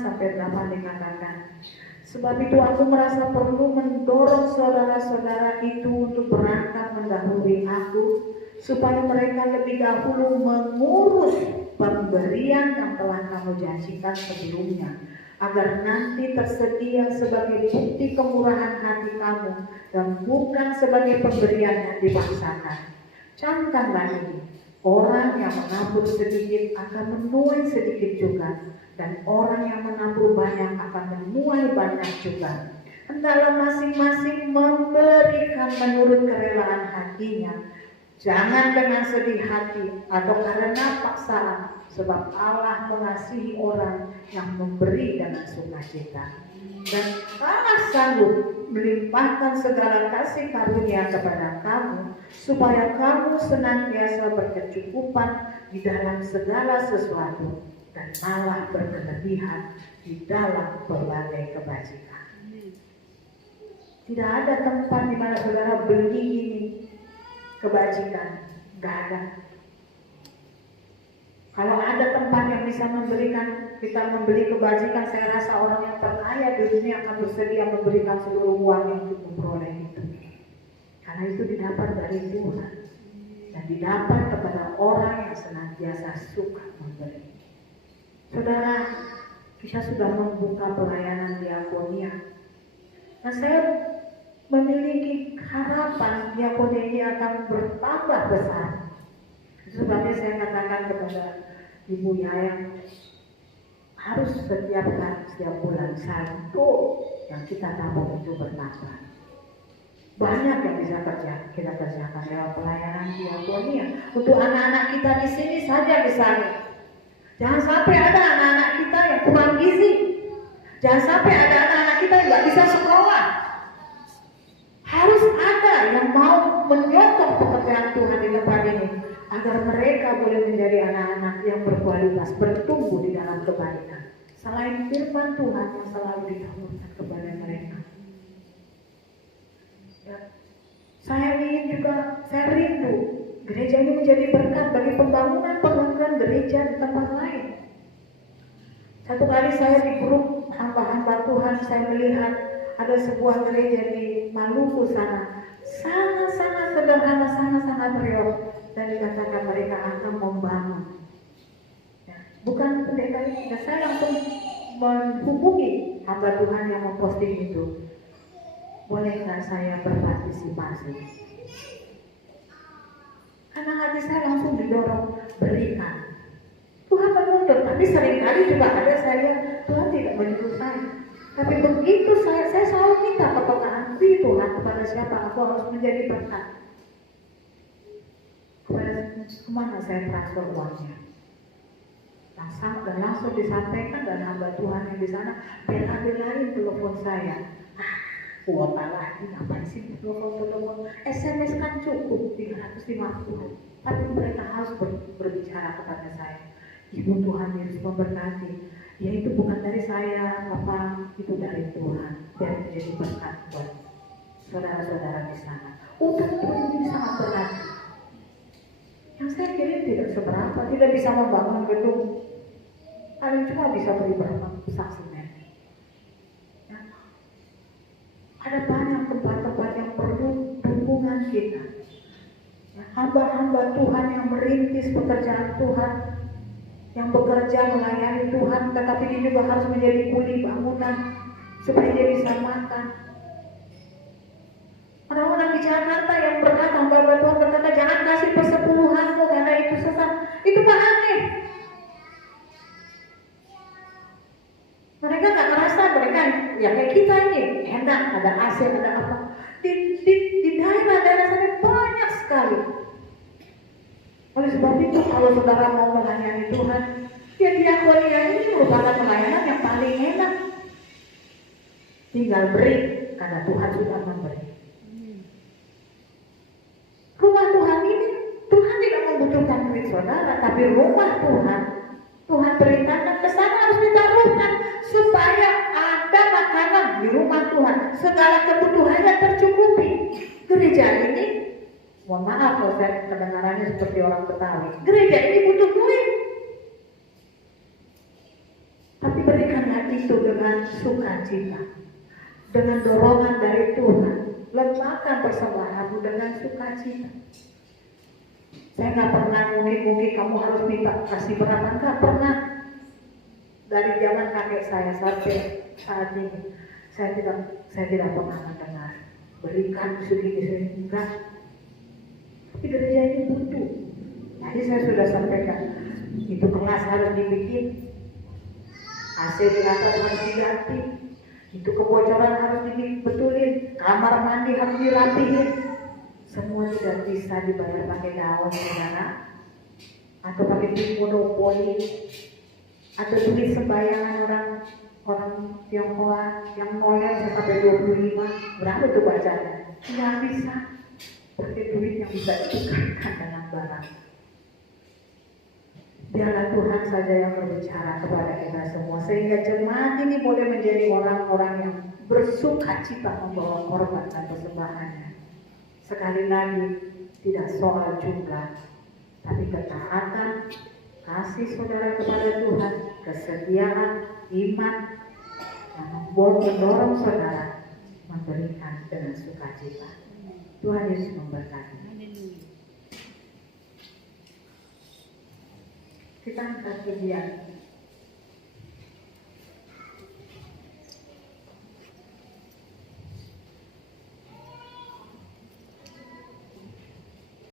sampai 8 dikatakan, sebab itu aku merasa perlu mendorong saudara-saudara itu untuk berangkat mendahului aku, supaya mereka lebih dahulu mengurus pemberian yang telah kamu janjikan sebelumnya, agar nanti tersedia sebagai bukti kemurahan hati kamu dan bukan sebagai pemberian yang dipaksakan. Camkanlah ini, orang yang menabur sedikit akan menuai sedikit juga, dan orang yang menabur banyak akan menuai banyak juga. Hendaklah masing-masing memberikan menurut kerelaan hatinya, jangan dengan sedih hati atau karena paksaan, sebab Allah mengasihi orang yang memberi dengan sukacita. Dan Allah sanggup melimpahkan segala kasih karunia kepada kamu, supaya kamu senantiasa berkecukupan di dalam segala sesuatu, dan malah berkelebihan di dalam berbagai kebajikan. Tidak ada tempat di mana saudara beli ini kebajikan, nggak ada. Kalau ada tempat yang bisa memberikan, kita membeli kebajikan, saya rasa orang yang terkaya di dunia akan bersedia memberikan seluruh uang yang untuk memperoleh itu. Karena itu didapat dari Tuhan dan didapat kepada orang yang senantiasa suka memberi. Saudara, kita sudah membuka pelayanan diakonia. Nah, saya memiliki harapan diakonia ini akan bertambah besar. Sebabnya saya katakan kepada Ibu Yayang, harus setiap bulan saldo yang kita tabung itu bertambah. Banyak yang bisa kita kerjakan dalam pelayanan diakonia. Untuk anak-anak kita di sini saja misalnya. Jangan sampai ada anak-anak kita yang kurang gizi. Jangan sampai ada anak-anak kita yang nggak bisa sekolah. Harus ada yang mau menyokong pekerjaan Tuhan di tempat ini, agar mereka boleh menjadi anak-anak yang berkualitas, bertumbuh di dalam kebaikan. Selain firman Tuhan yang selalu ditaburkan kepada mereka. Ya. Saya ingin juga, saya rindu gereja ini menjadi berkat bagi pembangunan gereja di tempat lain. Satu kali saya di grup hamba-hamba Tuhan, saya melihat ada sebuah gereja di Maluku sana, sangat-sangat sederhana, sangat-sangat reot, dan dikatakan mereka akan membangun. Ya, bukan pendeta ini, saya langsung menghubungi hamba Tuhan yang memposting itu. Bolehkah saya berpartisipasi? Karena hati saya langsung didorong berikan. Tuhan menuntut, tapi seringkali juga ada saya, Tuhan tidak menyuruh saya. Tapi begitu saya selalu minta kepekaan Tuhan kepada siapa aku harus menjadi berkat. Kemana saya transfer uangnya? Dan langsung disampaikan dan hamba Tuhan yang di sana, biar ada lain telepon saya. Kuota lagi, ngapain sih telepon? SMS kan cukup 350. Tapi mereka harus berbicara kepada saya. Ibu Tuhan Yesus memberkati. Ya itu bukan dari saya, Bapak, itu dari Tuhan. Biar menjadi berkat buat saudara-saudara di sana. Untuk ini sangat berarti. Yang saya kirim tidak seberapa, tidak bisa membangun gedung. Paling cuma bisa beri berapa sak semen. Ya. Ada banyak tempat-tempat yang perlu dukungan kita. Ya, hamba-hamba Tuhan yang merintis pekerjaan Tuhan, yang bekerja melayani Tuhan, tetapi dia juga harus menjadi kuli bangunan supaya dia bisa makan. Orang-orang di Jakarta yang berkata, hamba Tuhan berkata, jangan kasih persepuluhanmu karena itu sesat. Itu Pak aneh. Mereka nggak merasa, mereka ya kayak kita ini enak, ada AC, ada apa. Di daerah-daerah sana banyak sekali. Oleh sebab itu kalau saudara mau melayani Tuhan, ya diakonia ini merupakan pelayanan yang paling enak. tinggal beri karena Tuhan sudah memberi. Rumah Tuhan ini, Tuhan tidak membutuhkan duit saudara, tapi rumah Tuhan perintahkan ke sana harus ditaruhkan supaya ada makanan di rumah Tuhan, segala kebutuhannya tercukupi. Gereja ini, mohon maaf kalau saya kedengarannya seperti orang Betawi, gereja ini butuh duit. Tapi berikanlah itu dengan sukacita, dengan dorongan dari Tuhan. Letakkan persembahanmu dengan sukacita. Saya nggak pernah mungkin kamu harus minta kasih berapa, nggak pernah. Dari zaman kakek saya sampai saat ini, saya tidak pernah mendengar berikan segini enggak. Tapi gereja ini butuh. Jadi saya sudah sampaikan, itu kelas harus dibikin, AC di atas harus diganti, itu kebocoran harus dibetulin, kamar mandi harus dirapihin. Semua tidak bisa dibayar pakai daun saudara, atau pakai duit monopoli, atau duit sembayangan orang Tionghoa yang modal sampai 25, berapa itu bacanya? Nggak bisa pakai duit yang bisa ditukarkan dengan barang. Biarlah Tuhan saja yang berbicara kepada kita semua, sehingga jemaat ini boleh menjadi orang-orang yang bersuka cita membawa korban dan persembahannya. Sekali lagi, tidak soal jumlah, tapi ketaatan, kasih saudara kepada Tuhan, kesetiaan, iman, yang mendorong saudara memberikan dengan sukacita. Tuhan Yesus memberkati. Kita angkat pujian.